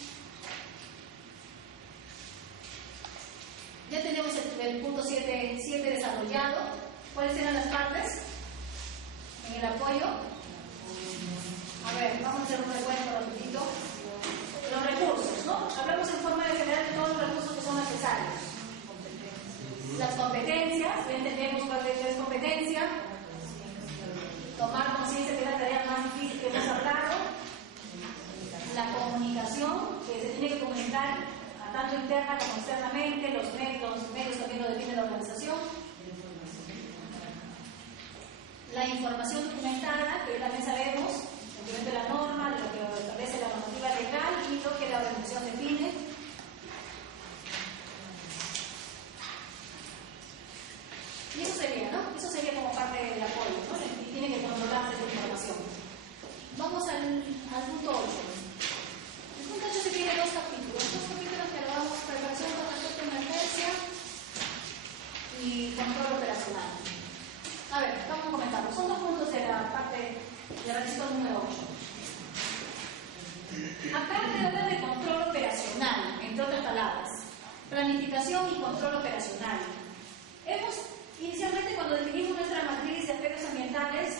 Ya tenemos el punto 7 desarrollado. ¿Cuáles eran las partes? En el apoyo. A ver, vamos a hacer un recuento rapidito. Los recursos, ¿no? Hablamos en forma de general de todos los recursos que son necesarios. Las competencias, ya entendemos cuál es competencia. Tomar conciencia que es la tarea más difícil que hemos hablado. La comunicación, que se tiene que comunicar tanto interna como externamente, los medios también lo define la organización. La información documentada, que también sabemos, de la norma, de lo que establece la normativa legal y lo que la organización define. Y eso sería, ¿no? Eso sería como parte del apoyo, ¿no? Y tiene que controlarse esa información. Vamos al punto 8. El punto 8 se tiene dos capítulos que lo vamos preparación con respecto a emergencia y control operacional. A ver, vamos a comentarlo. Son dos puntos de la parte del requisito número 8. Planificación y control operacional. Inicialmente, cuando definimos nuestra matriz de aspectos ambientales,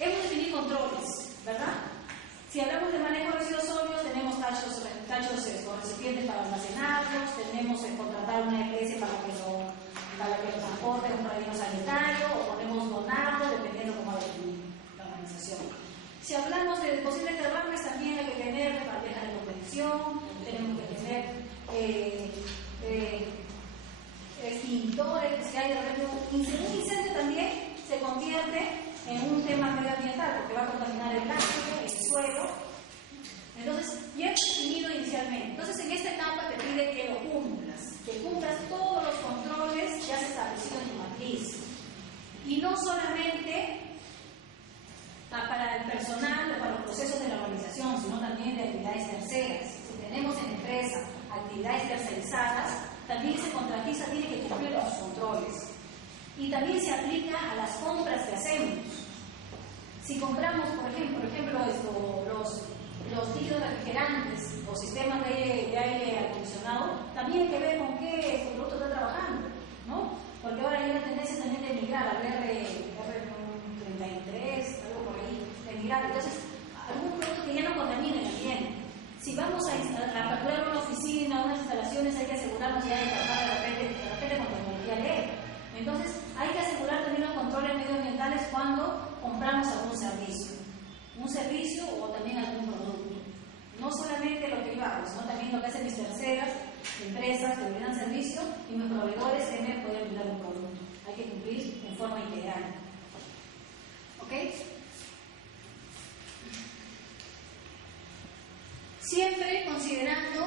hemos definido controles, ¿verdad? Si hablamos de manejo de residuos sólidos, tenemos tachos o recipientes para almacenarlos, tenemos que contratar una EPS para que lo transporte a un relleno sanitario, o podemos donarlo, dependiendo cómo va a definir la organización. Si hablamos de posibles derrames, también hay que tener bandejas de contención, tenemos que tener extintores, si hay de repente un incendio también se convierte en un tema medioambiental porque va a contaminar el aire, el suelo. Entonces, ya he definido inicialmente. Entonces, en esta etapa te pide que lo cumplas todos los controles ya establecidos en tu matriz. Y no solamente para el personal o para los procesos de la organización, sino también de actividades terceras. Si tenemos en empresa actividades tercerizadas, también ese contratista tiene que cumplir los controles. Y también se aplica a las compras que hacemos. Si compramos, por ejemplo los líquidos refrigerantes o sistemas de aire acondicionado, también hay que ver con qué producto está trabajando, ¿no? Porque ahora hay una tendencia también de migrar al R33, algo por ahí, de migrar. Entonces, algún producto que ya no contamine el ambiente. Si vamos a aperturar una oficina, unas instalaciones, hay que asegurarnos ya de trabajar de repente con tecnología LED. Entonces, hay que asegurar también los controles medioambientales cuando compramos algún servicio. Un servicio o también algún producto. No solamente lo que yo hago, sino también lo que hacen mis terceras empresas que me brindan servicio y mis proveedores que me pueden brindar un producto. Hay que cumplir en forma integral. ¿Ok? Siempre considerando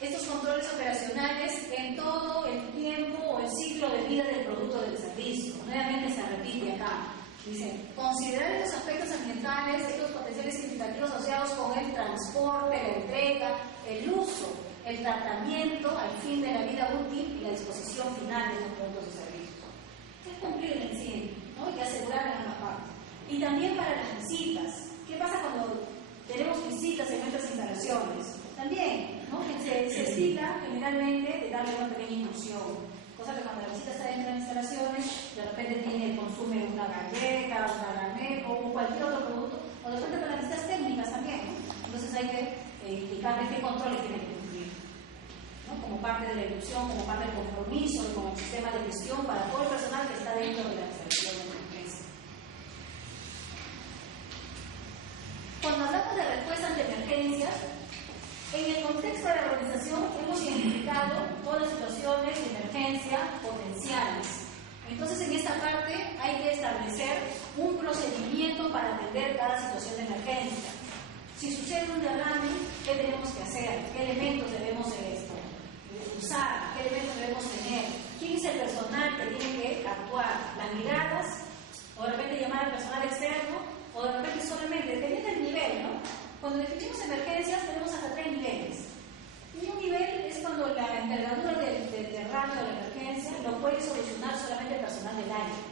estos controles operacionales en todo el tiempo o el ciclo de vida del producto o del servicio. Nuevamente se repite acá. Dice, considerar los aspectos ambientales, estos potenciales significativos asociados con el transporte, la entrega, el uso, el tratamiento al fin de la vida útil y la disposición final de los productos y servicios. Es cumplir el sí, ¿no? Y asegurar en una parte. Y también para las visitas. ¿Qué pasa cuando tenemos visitas en nuestras instalaciones? También, ¿no? Se estila generalmente de darle una pequeña inclusión. Cosa que cuando la visita está dentro de las instalaciones, de repente consume una galleta, un caramelo o cualquier otro producto, o de repente con las visitas técnicas también, ¿no? Entonces hay que indicarles qué controles tienen que cumplir, ¿no? Como parte de la inducción, como parte del compromiso con el sistema de gestión para todo el personal que está dentro de la instalación de la empresa. Cuando hablamos de respuesta ante emergencias, en el contexto de la organización hemos identificado todas las situaciones de emergencia potenciales. Entonces, en esta parte hay que establecer un procedimiento para atender cada situación de emergencia. Si sucede un derrame, ¿qué tenemos que hacer? ¿Qué elementos debemos usar? ¿Qué elementos debemos tener? ¿Quién es el personal que tiene que actuar? ¿Las miradas? ¿O de repente llamar al personal externo? ¿O de repente solamente, dependiendo del nivel, ¿no? Cuando definimos emergencias tenemos hasta 3 niveles. Un nivel es cuando la envergadura del derrame o la emergencia lo puede solucionar solamente el personal del área.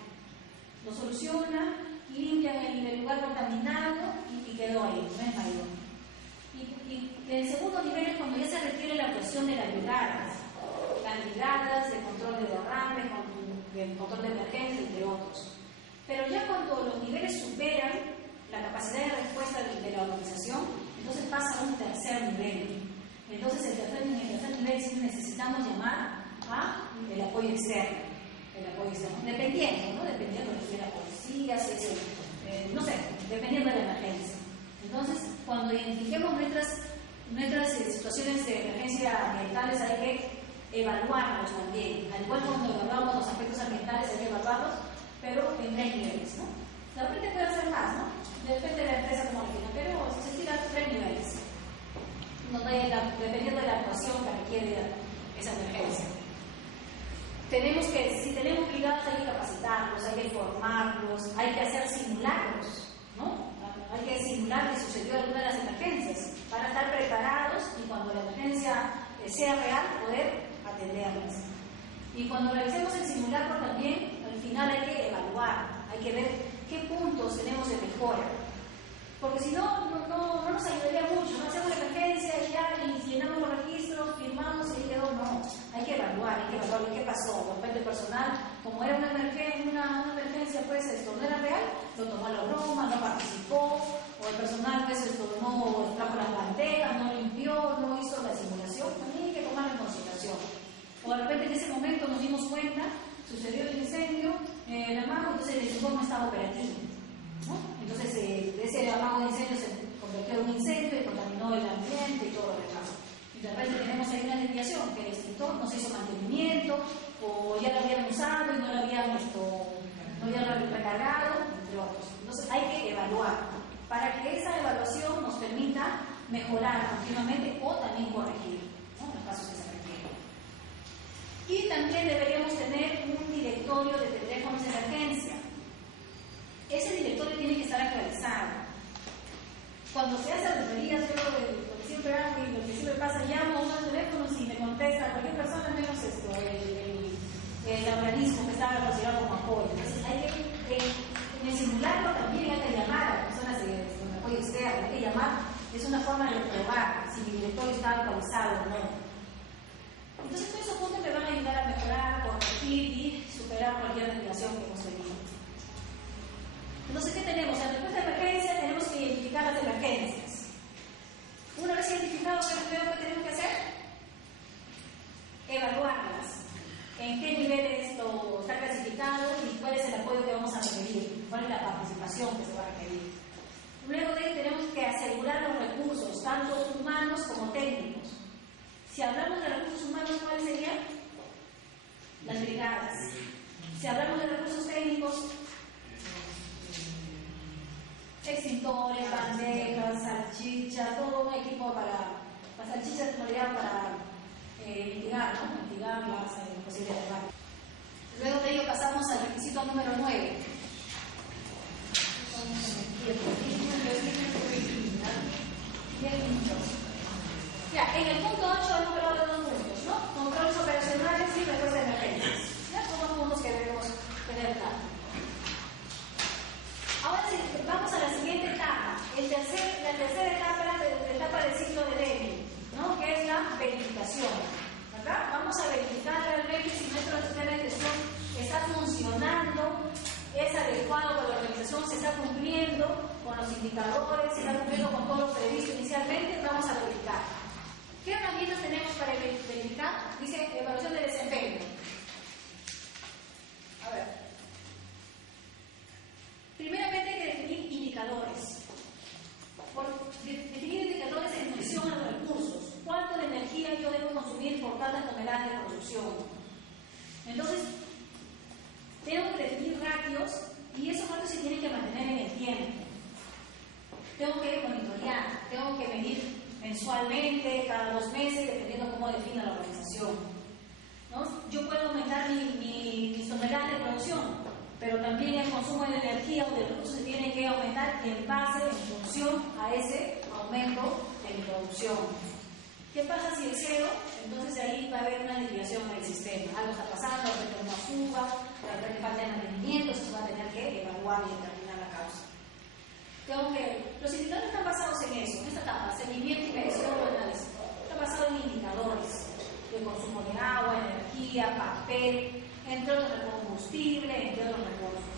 Lo soluciona, limpian el lugar contaminado y quedó ahí, no es mayor. Y el segundo nivel es cuando ya se requiere la actuación de las brigadas de control de derrame, de control de emergencia, entre otros. Pero ya cuando los niveles superan la capacidad de respuesta de la organización, entonces pasa a un tercer nivel. Entonces, en el tercer nivel sí necesitamos llamar a el apoyo externo. Dependiendo, ¿no? Dependiendo de si es la policía, si es no sé, dependiendo de la emergencia. Entonces, cuando identifiquemos nuestras situaciones de emergencia ambientales, hay que evaluarlos también. Al igual cuando evaluamos los aspectos ambientales, hay que evaluarlos, pero en 3 niveles, ¿no? De repente puede hacer más, ¿no? Depende de la empresa como la tiene, pero se estira 3 niveles. Dependiendo de la actuación que requiere esa emergencia. Si tenemos brigadas, hay que capacitarlos, hay que formarlos, hay que hacer simulacros, ¿no? Hay que simular que sucedió alguna de las emergencias para estar preparados y cuando la emergencia sea real, poder atenderlas. Y cuando realicemos el simulacro también, al final hay que evaluar, hay que ver qué puntos tenemos de mejora. Porque si no nos ayudaría mucho. No hacemos la emergencia y ya llenamos los registros, firmamos y quedó, no. sucedió el incendio en el amago, entonces el extintor no estaba operativo, ¿no? Entonces de ese amago de incendio se convirtió en un incendio y contaminó el ambiente y todo lo demás. Y de repente tenemos ahí una desviación, que el extintor no se hizo mantenimiento, o ya lo habían usado y no lo habían recargado, entre otros. Entonces hay que evaluar, para que esa evaluación nos permita mejorar continuamente o también corregir, ¿no?, en los casos que se requieren. Y también deberíamos tener un directorio de teléfonos de emergencia. Ese directorio tiene que estar actualizado. Cuando se hace auditorías, yo lo que siempre hago y lo que siempre pasa, llamo a unos teléfonos y me contesta cualquier persona menos el organismo que estaba considerado como apoyo. Entonces hay que, en el simulacro también hay que llamar a personas de apoyo externo, hay que llamar, es una forma de probar si mi directorio está actualizado o no. Entonces todos esos puntos me van a ayudar a mejorar, corregir y superar cualquier desviación que hemos tenido. Entonces, ¿qué tenemos? En respuesta de emergencia tenemos que identificar las emergencias. Una vez identificado qué tenemos que hacer, evaluarlas. En qué nivel esto está clasificado y cuál es el apoyo que vamos a requerir, cuál es la participación que se va a requerir. Luego de ello tenemos que asegurar los recursos, tanto humanos como técnicos. Si hablamos de recursos humanos, ¿cuáles serían? Las brigadas. Si hablamos de recursos técnicos, extintores, bandejas, salchicha, todo un equipo para las salchichas para mitigar, ¿no? Mitigar las posibles debates. Luego de ello pasamos al requisito número 9. Ya, en el punto 8 hemos hablado de 2 puntos, ¿no? Controles operacionales y respuesta de emergencias. Ya, son 2 puntos que debemos tener claro. Ahora sí, vamos a la siguiente etapa. La tercera etapa es la etapa del ciclo de Deming, ¿no?, que es la verificación. ¿Verdad? Vamos a verificar realmente si nuestro sistema de gestión está funcionando, es adecuado con la organización, se está cumpliendo con los indicadores, se está cumpliendo con todo lo previsto inicialmente. Vamos a verificar. ¿Qué herramientas tenemos para verificar? Dice evaluación de desempeño. A ver. Primeramente hay que definir indicadores. Definir indicadores en función a los recursos. ¿Cuánto de energía yo debo consumir por cada tonelada de producción? Entonces, tengo que definir ratios y esos ratios se tienen que mantener en el tiempo. Tengo que monitorear, tengo que medir mensualmente, cada 2 meses, dependiendo cómo defina la organización, ¿no? Yo puedo aumentar mis toneladas de producción, pero también el consumo de energía o de recursos se tiene que aumentar en base, en función a ese aumento de mi producción. ¿Qué pasa si excedo? Entonces ahí va a haber una desviación en el sistema. Algo está pasando, de repente una fuga, de repente falta de mantenimiento, eso se va a tener que evaluar y determinar la causa. Los indicadores están basados en eso, en esta etapa, seguimiento, medición o análisis. Está basado en indicadores de consumo de agua, energía, papel, entre otros de combustible, entre otros recursos.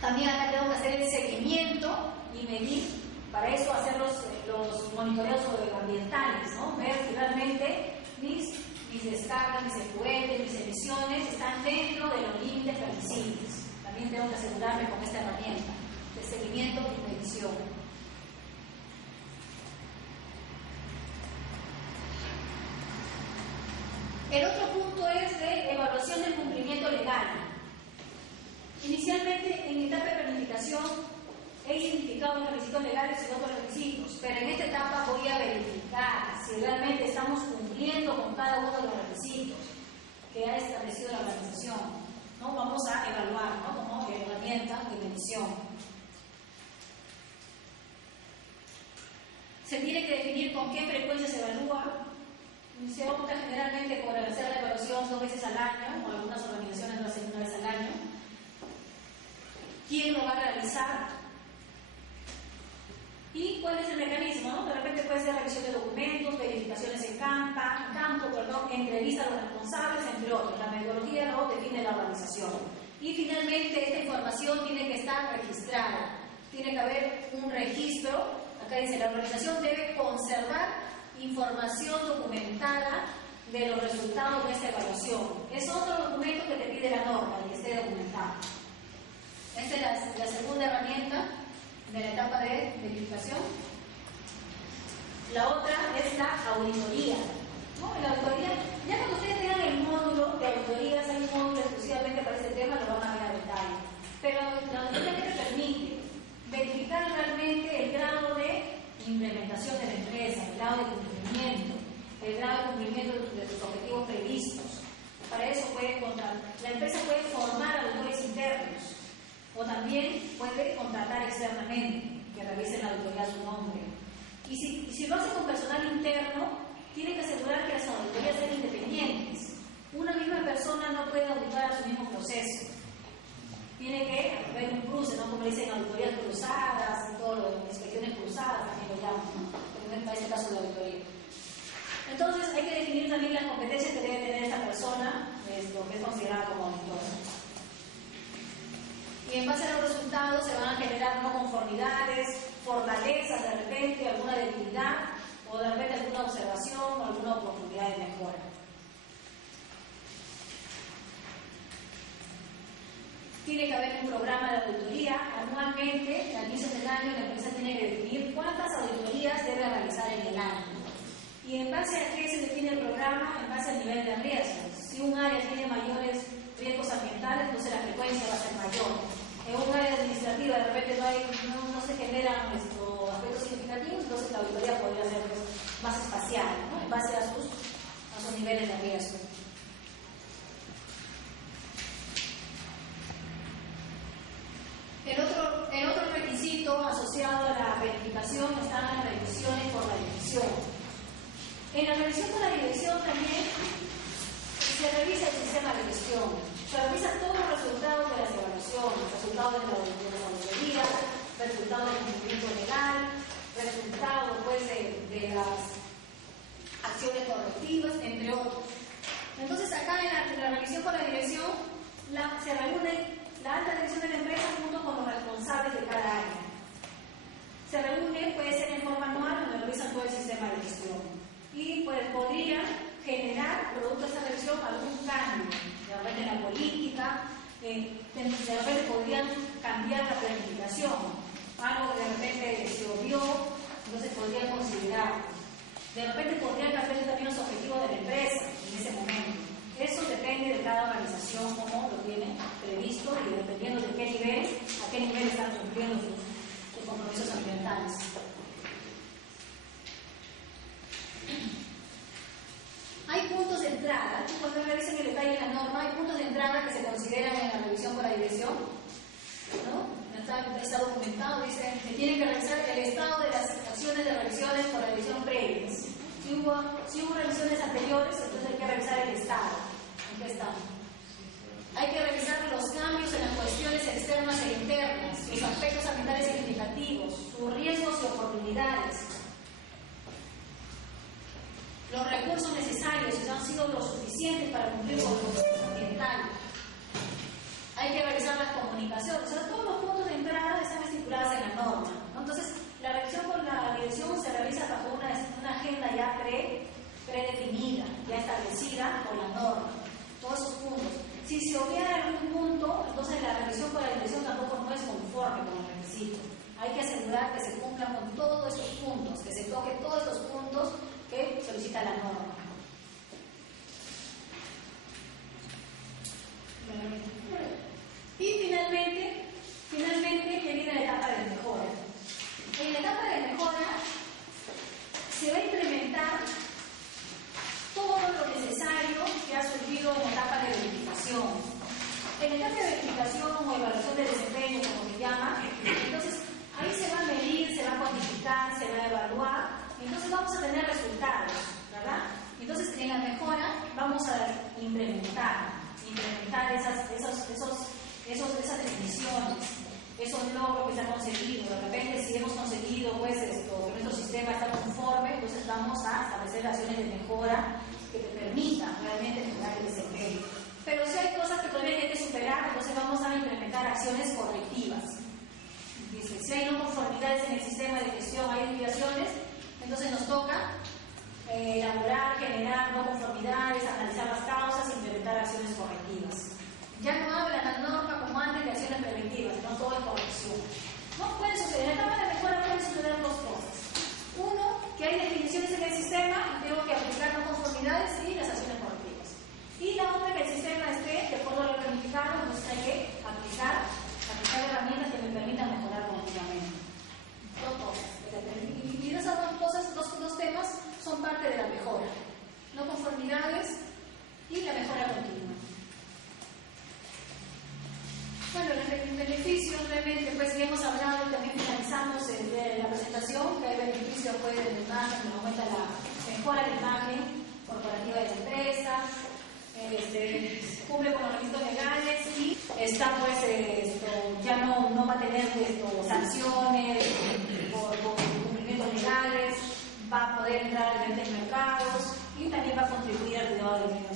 También acá tengo que hacer el seguimiento y medir. Para eso hacer los monitoreos ambientales, ¿no? Ver si realmente mis descargas, mis efluentes, mis emisiones están dentro de los límites permisibles. También tengo que asegurarme con esta herramienta de seguimiento y medición. El otro punto es de evaluación del cumplimiento legal. Inicialmente, en etapa de planificación, he identificado los requisitos legales y otros requisitos, pero en esta etapa voy a verificar si realmente estamos cumpliendo con cada uno de los requisitos que ha establecido la organización, ¿no? Vamos a evaluar, ¿no?, como herramienta de medición. Se tiene que definir con qué frecuencia se evalúa. Se opta generalmente por hacer la evaluación 2 veces al año, o algunas organizaciones lo hacen 1 vez al año. ¿Quién lo va a realizar? ¿Y cuál es el mecanismo? ¿No? De repente puede ser revisión de documentos, verificaciones en campo, entrevista a los responsables, entre otros. La metodología lo define la organización. Y finalmente esta información tiene que estar registrada. Tiene que haber un registro. Acá dice, la organización debe conservar información documentada de los resultados de esta evaluación. Es otro documento que te pide la norma, el que esté documentado. Esta es la segunda herramienta de la etapa de verificación. La otra es la auditoría, ¿no? La auditoría, ya cuando ustedes tengan el módulo de auditorías, hay un módulo exclusivamente para este tema, lo van a ver a detalle. Pero la auditoría que te permite verificar realmente el grado de implementación de la empresa, el grado de cumplimiento, el grado de cumplimiento de sus objetivos previstos. Para eso la empresa puede formar auditores internos o también puede contratar externamente que realicen la auditoría a su nombre. Y si lo hace con personal interno, tiene que asegurar que las auditorías sean independientes. Una misma persona no puede auditar a su mismo proceso. Tiene que haber un cruce, ¿no? Como dicen, auditorías cruzadas y todo lo, inspecciones cruzadas, también lo llaman, ¿no? En este caso de auditoría. Entonces hay que definir también las competencias que debe tener esta persona, lo que es considerada como auditor. Y en base a los resultados se van a generar no conformidades, fortalezas de repente, alguna debilidad, o de repente alguna observación o alguna oportunidad de mejora. Tiene que haber un programa de auditoría. Anualmente, al inicio del año, la empresa tiene que definir cuántas auditorías debe realizar en el año. Y en base a qué se define el programa, en base al nivel de riesgo. Si un área tiene mayores riesgos ambientales, entonces la frecuencia va a ser mayor. En un área administrativa de repente no se generan aspectos significativos, entonces la auditoría podría ser más espacial, ¿no? En base a sus niveles de riesgo. El otro requisito asociado a la verificación están las revisiones por la dirección. En la revisión por la dirección también se revisa el sistema de gestión, se revisa todos los resultados de las evaluaciones, resultados de la auditoría, resultados del cumplimiento legal, resultados pues, de las acciones correctivas, entre otros. Entonces acá en la revisión por la dirección se reúne la alta dirección de la empresa junto con los responsables de cada área. Se reúne, puede ser en forma anual, donde revisan todo el sistema de gestión. Y pues podría generar, producto de esta revisión, algún cambio, de repente en la política, de repente podrían cambiar la planificación, algo que de repente se obvió, entonces podrían considerar. De repente podrían cambiar también los objetivos de la empresa en ese momento. Eso depende de cada organización, cómo lo tiene previsto y dependiendo de qué nivel, a qué nivel están cumpliendo sus compromisos ambientales. Hay puntos de entrada, cuando revisen el detalle de la norma, hay puntos de entrada que se consideran en la revisión por la dirección, ¿no? Está documentado, dice que tienen que revisar el estado de las acciones de revisiones por la revisión previas. Si hubo revisiones anteriores, entonces hay que revisar el estado. ¿En qué estamos? Hay que revisar los cambios en las cuestiones externas e internas, sus aspectos ambientales significativos, sus riesgos y oportunidades, los recursos necesarios, si han sido lo suficientes para cumplir con los objetivos ambientales. Hay que revisar las comunicaciones, o sea, todos los puntos de entrada están estipulados en la norma, ¿no? Entonces, la revisión por la dirección se realiza bajo una agenda ya predefinida, ya establecida por la norma, todos esos puntos. Si se obviara algún punto, entonces la revisión por la dirección tampoco no es conforme con el requisito. Hay que asegurar que se cumplan con todos estos puntos, que se toque todos estos puntos que solicita la norma. Y finalmente viene la etapa de mejora. En la etapa de mejora se va a implementar todo lo necesario que ha surgido en la etapa de verificación. En la etapa de verificación o evaluación de desempeño, como se llama, entonces ahí se va a medir, se va a cuantificar, se va a evaluar, entonces vamos a tener resultados, ¿verdad? Entonces en la mejora vamos a implementar esas definiciones, esos logros que se han conseguido. De repente, si hemos conseguido pues, que nuestro sistema está conforme, entonces vamos a establecer acciones de mejora que te permitan realmente mejorar el desempeño. Pero si hay cosas que todavía hay que superar, entonces vamos a implementar acciones correctivas. Dice, si hay no conformidades en el sistema de gestión, hay desviaciones, entonces nos toca elaborar, generar no conformidades conformidades, analizar las causas e implementar acciones correctivas. Ya no habla la norma como antes de acciones preventivas, no todo es corrección. No puede suceder, en la Cámara de Mejora pueden suceder dos cosas. Uno, que hay definiciones en el sistema y tengo que aplicar las conformidades y las acciones correctivas. Y la otra, que el sistema esté de acuerdo a lo planificado, entonces hay que aplicar herramientas que me permitan mejorar continuamente. Dos cosas. Y esas dos cosas, dos temas, son parte de la mejora. No conformidades y la mejora continua. Bueno, el beneficio realmente, pues ya hemos hablado, también finalizamos la presentación, que hay beneficios pues, de la imagen, nos aumenta la mejora de la imagen corporativa de la empresa, cumple con los requisitos legales y está pues ya no va a tener sanciones por cumplimientos legales, va a poder entrar a diferentes mercados y también va a contribuir al cuidado del medio